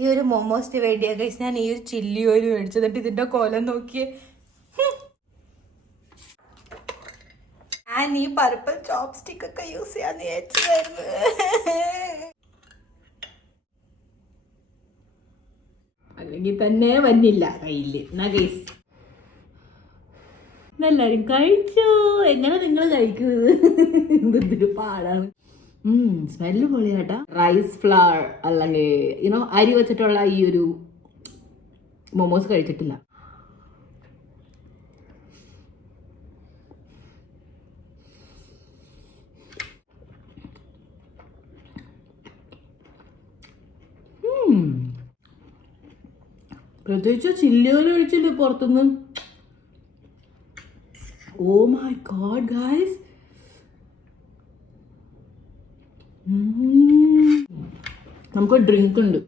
ഈ ഒരു മൊമോസിന് വേണ്ടിയാ ഗൈസ് ഞാൻ ഈ ഒരു ചില്ലി ഓയിൽ മേടിച്ചത്. എന്നിട്ട് ഇതിന്റെ കോലം നോക്കിയേ. ഞാൻ ഈ പർപ്പിൾ ചോപ്സ്റ്റിക് ഒക്കെ യൂസ് ചെയ്യാന്ന് വിചാരിച്ചായിരുന്നു. അല്ലെങ്കിൽ തന്നെ വന്നില്ല കയ്യില്. എന്നാ ഗൈസ് എല്ലാരും കഴിച്ചു. എങ്ങനെ നിങ്ങൾ കഴിക്കുന്നത്? എന്തൊരു പാടാണ്. സ്മെല്ല് പൊളിയാട്ടാ. റൈസ് ഫ്ലവർ അല്ലെങ്കിൽ യുനോ അരി വെച്ചിട്ടുള്ള ഈ ഒരു മൊമോസ് കഴിച്ചിട്ടില്ല. പ്രത്യേകിച്ച് ചില്ലി ഓയിൽ ഒഴിച്ചില്ല പുറത്തുനിന്ന്. ഓ മൈ ഗോഡ് ഗൈസ്, നമുക്ക് ഡ്രിങ്ക് ഉണ്ട്.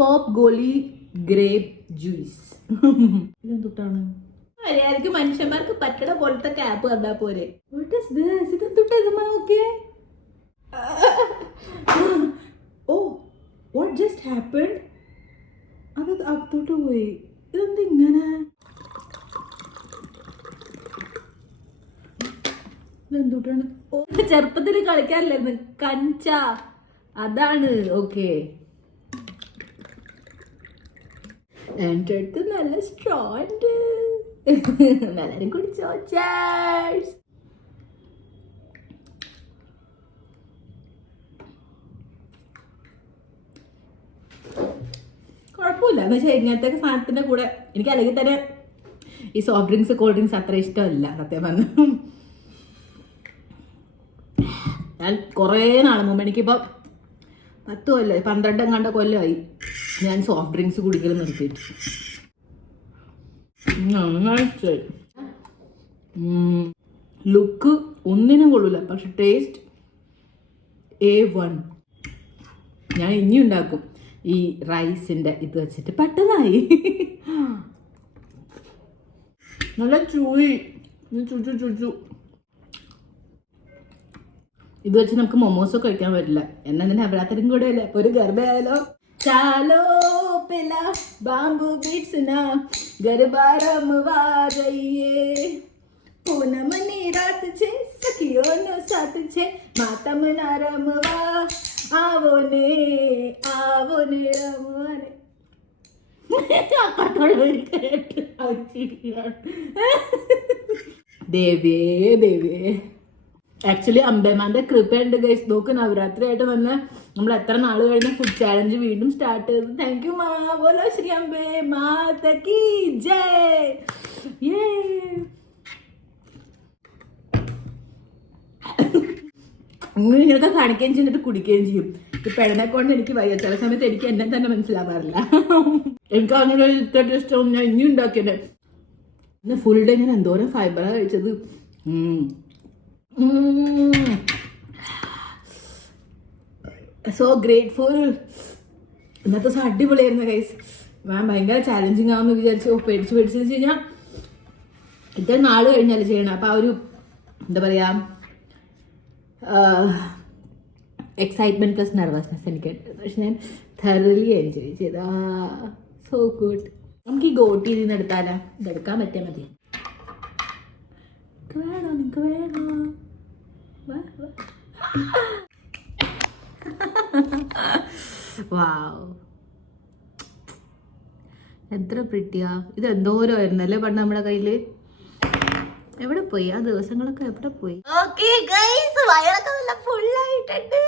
Pop Goli grape juice. ഇതെന്തുട്ടാണ്? മര്യാദക്ക് മനുഷ്യന്മാർക്ക് പറ്റണ പോലത്തെ ക്യാപ്പ് കണ്ടാ പോരെ. What is this? ഇതെന്തുട്ടാ? ഇത് നോക്കിയേ. Oh what just happened? അത് അകത്തോട്ട് പോയി. ഇതെന്താ ഇങ്ങനെ? ഇതെന്തുട്ടാണ്? ഓ ചെറുപ്പത്തിൽ കളിക്കാറില്ലായിരുന്നു കഞ്ച, അതാണ്. ഓക്കെ, എൻ്റെ അടുത്ത് നല്ല സ്ട്രോ ഉണ്ട്. എല്ലാരും കുടിച്ചോ. ചേഴ്സ്. കുഴപ്പമില്ല എന്ന് വെച്ചാൽ ഇങ്ങനത്തെ സാധനത്തിന്റെ കൂടെ എനിക്ക് അല്ലെങ്കിൽ തന്നെ ഈ സോഫ്റ്റ് ഡ്രിങ്ക്സ് കോൾഡ് ഡ്രിങ്ക്സ് അത്ര ഇഷ്ടമല്ല സത്യം പറഞ്ഞു. ഞാൻ കുറേ നാൾ മുമ്പ്, എനിക്കിപ്പോൾ 10 കൊല്ലമായി 12 കൊല്ലമായി ഞാൻ സോഫ്റ്റ് ഡ്രിങ്ക്സ് കുടിക്കൽ നിർത്തിയിട്ട്. ലുക്ക് ഒന്നിനും കൊള്ളൂല, പക്ഷെ ടേസ്റ്റ് A1. ഞാൻ ഇനി ഉണ്ടാക്കും ഈ റൈസിന്റെ ഇത് വെച്ചിട്ട്. പെട്ടെന്നായി. നല്ല ചൂഴി ചുച്ചു ചുച്ചു. ഇത് വെച്ച് നമുക്ക് മൊമോസോ കഴിക്കാൻ പറ്റില്ല. എന്നതിന് അവരാത്തരും കൂടെ അല്ലേ, അപ്പൊ ഒരു ഗർഭയായാലോ. ചാലോ പില ബാംബു ബീറ്റ്സ് നാ ഗർബാ രമവാ രഹിയേ. पूनम नी रात छे सखियों नो साथ छे मातम ना रमवा आवो ने रमवाने. ദേവേ ദേവേ. Actually അമ്പേമാന്റെ കൃപയുണ്ട് guys. നോക്ക്, നവരാത്രി ആയിട്ട് തന്നെ നമ്മൾ എത്ര നാൾ കഴിഞ്ഞ ഫുഡ് ചാലഞ്ച് വീണ്ടും സ്റ്റാർട്ട് ചെയ്തു. താങ്ക് യു മാ. ബോലോ ശ്രീ അമ്പേ മാത കീ ജയ്. ഇങ്ങനത്തെ കാണിക്കുകയും ചെയ്തിട്ട് കുടിക്കുകയും ചെയ്യും. ഇപ്പൊ എണ്ണെ കൊണ്ട് എനിക്ക് വയ്യ. ചില സമയത്ത് എനിക്ക് എന്നെ തന്നെ മനസ്സിലാവാറില്ല. എനിക്ക് അങ്ങനെ ഒരു ഇഷ്ടം ഞാൻ ഇനി ഉണ്ടാക്കിയത്. ഇന്ന് ഫുൾ ഡേ ഞാൻ എന്തോരം ഫൈബറാണ് കഴിച്ചത്. So grateful. ഇന്നത്തെ ദിവസം അടിപൊളിയായിരുന്നു ഗൈസ്. ഞാൻ ഭയങ്കര ചാലഞ്ചിങ് ആവുമെന്ന് വിചാരിച്ചു. പേടിച്ച് വെച്ച് കഴിഞ്ഞാൽ ഇത്ര നാൾ കഴിഞ്ഞാൽ ചെയ്യണം. അപ്പൊ ആ ഒരു എന്താ പറയാ എക്സൈറ്റ്മെന്റ് പ്ലസ് നെർവസ്നെസ് എനിക്കുണ്ട്. പക്ഷെ ഞാൻ thoroughly എൻജോയ് ചെയ്ത. So good. നമുക്ക് ഈ ഗോട്ടിയിൽ നിന്ന് എടുത്താലാ? ഇതെടുക്കാൻ പറ്റിയാൽ മതി. വേണോ? നിങ്ങൾക്ക് വേണോ? വാവ്, എത്ര പ്രിട്ടിയാ. ഇത് എന്തോരം ആയിരുന്നല്ലേ പണ്ട് നമ്മുടെ കയ്യില്. എവിടെ പോയി ആ ദിവസങ്ങളൊക്കെ? എവിടെ പോയി? ഓക്കെ ഗൈസ്, വയറൊക്കെ നല്ല ഫുള്ളായിട്ടുണ്ട്.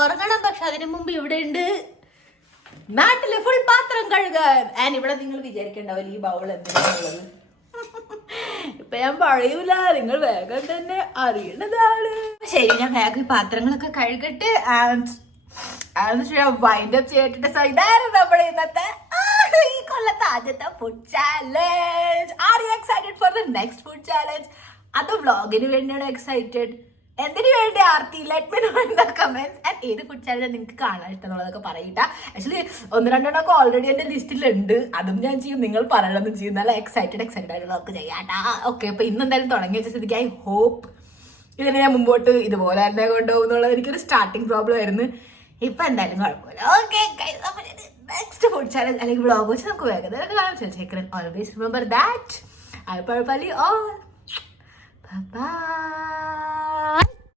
ഉറങ്ങണം. പക്ഷെ അതിനു മുമ്പ് ഇവിടെ ഉണ്ട് നാട്ടിലെ ഫുൾ പാത്രം കഴുകാൻ. ആൻഡ് ഇവിടെ നിങ്ങൾ വിചാരിക്കണ്ടാവില്ല ഈ ബൗൾ എന്തെങ്കിലും. ഇപ്പൊ ഞാൻ പറയൂല, നിങ്ങൾ വേഗം തന്നെ അറിയണതാണ്. ശരി, ഞാൻ വേഗം പാത്രങ്ങളൊക്കെ കഴുകട്ടെ. വൈൻഡ് അപ്പ് ചെയ്തിട്ട്. സോ ഇതായിരുന്നു നമ്മുടെ ഇന്നത്തെ ഈ കൊല്ലത്തെ ആദ്യത്തെ food challenge. Are you excited for for the next food challenge? അത് വ്ളോഗിന് വേണ്ടിയാണ് എക്സൈറ്റഡ്? എന്തിനു വേണ്ടി ആർത്തി? Let me know in the comments. And ഏത് ഫുഡ് ചാലഞ്ച് നിങ്ങൾക്ക് കാണാൻ ഇഷ്ടം എന്നുള്ളതൊക്കെ പറയട്ടെ. ആക്ച്വലി 1-2 ഓൾറെഡി എൻ്റെ ലിസ്റ്റിലുണ്ട്, അതും ഞാൻ ചെയ്യും. നിങ്ങൾ പറയണമെന്നും ചെയ്യും. നല്ല എക്സൈറ്റഡ് ആയിട്ടുള്ളതൊക്കെ ചെയ്യാട്ടാ. ഓക്കെ, അപ്പൊ ഇന്ന് എന്തായാലും തുടങ്ങി വെച്ച സ്ഥിതിക്ക് ഐ ഹോപ്പ് ഇതിനെ ഞാൻ മുമ്പോട്ട് ഇതുപോലെ തന്നെ കൊണ്ടുപോകും എന്നുള്ളത് എനിക്കൊരു സ്റ്റാർട്ടിങ് പ്രോബ്ലം ആയിരുന്നു. ഇപ്പൊ എന്തായാലും കുഴപ്പമില്ല. ഓക്കെ, നെക്സ്റ്റ് ഫുഡ് ചാലഞ്ച് അല്ലെങ്കിൽ വ്ളോഗ് വെച്ച് നമുക്ക് വേഗം കാണാൻ ചോദിച്ചേക്കണം. Always remember that I purply all. Bye-bye.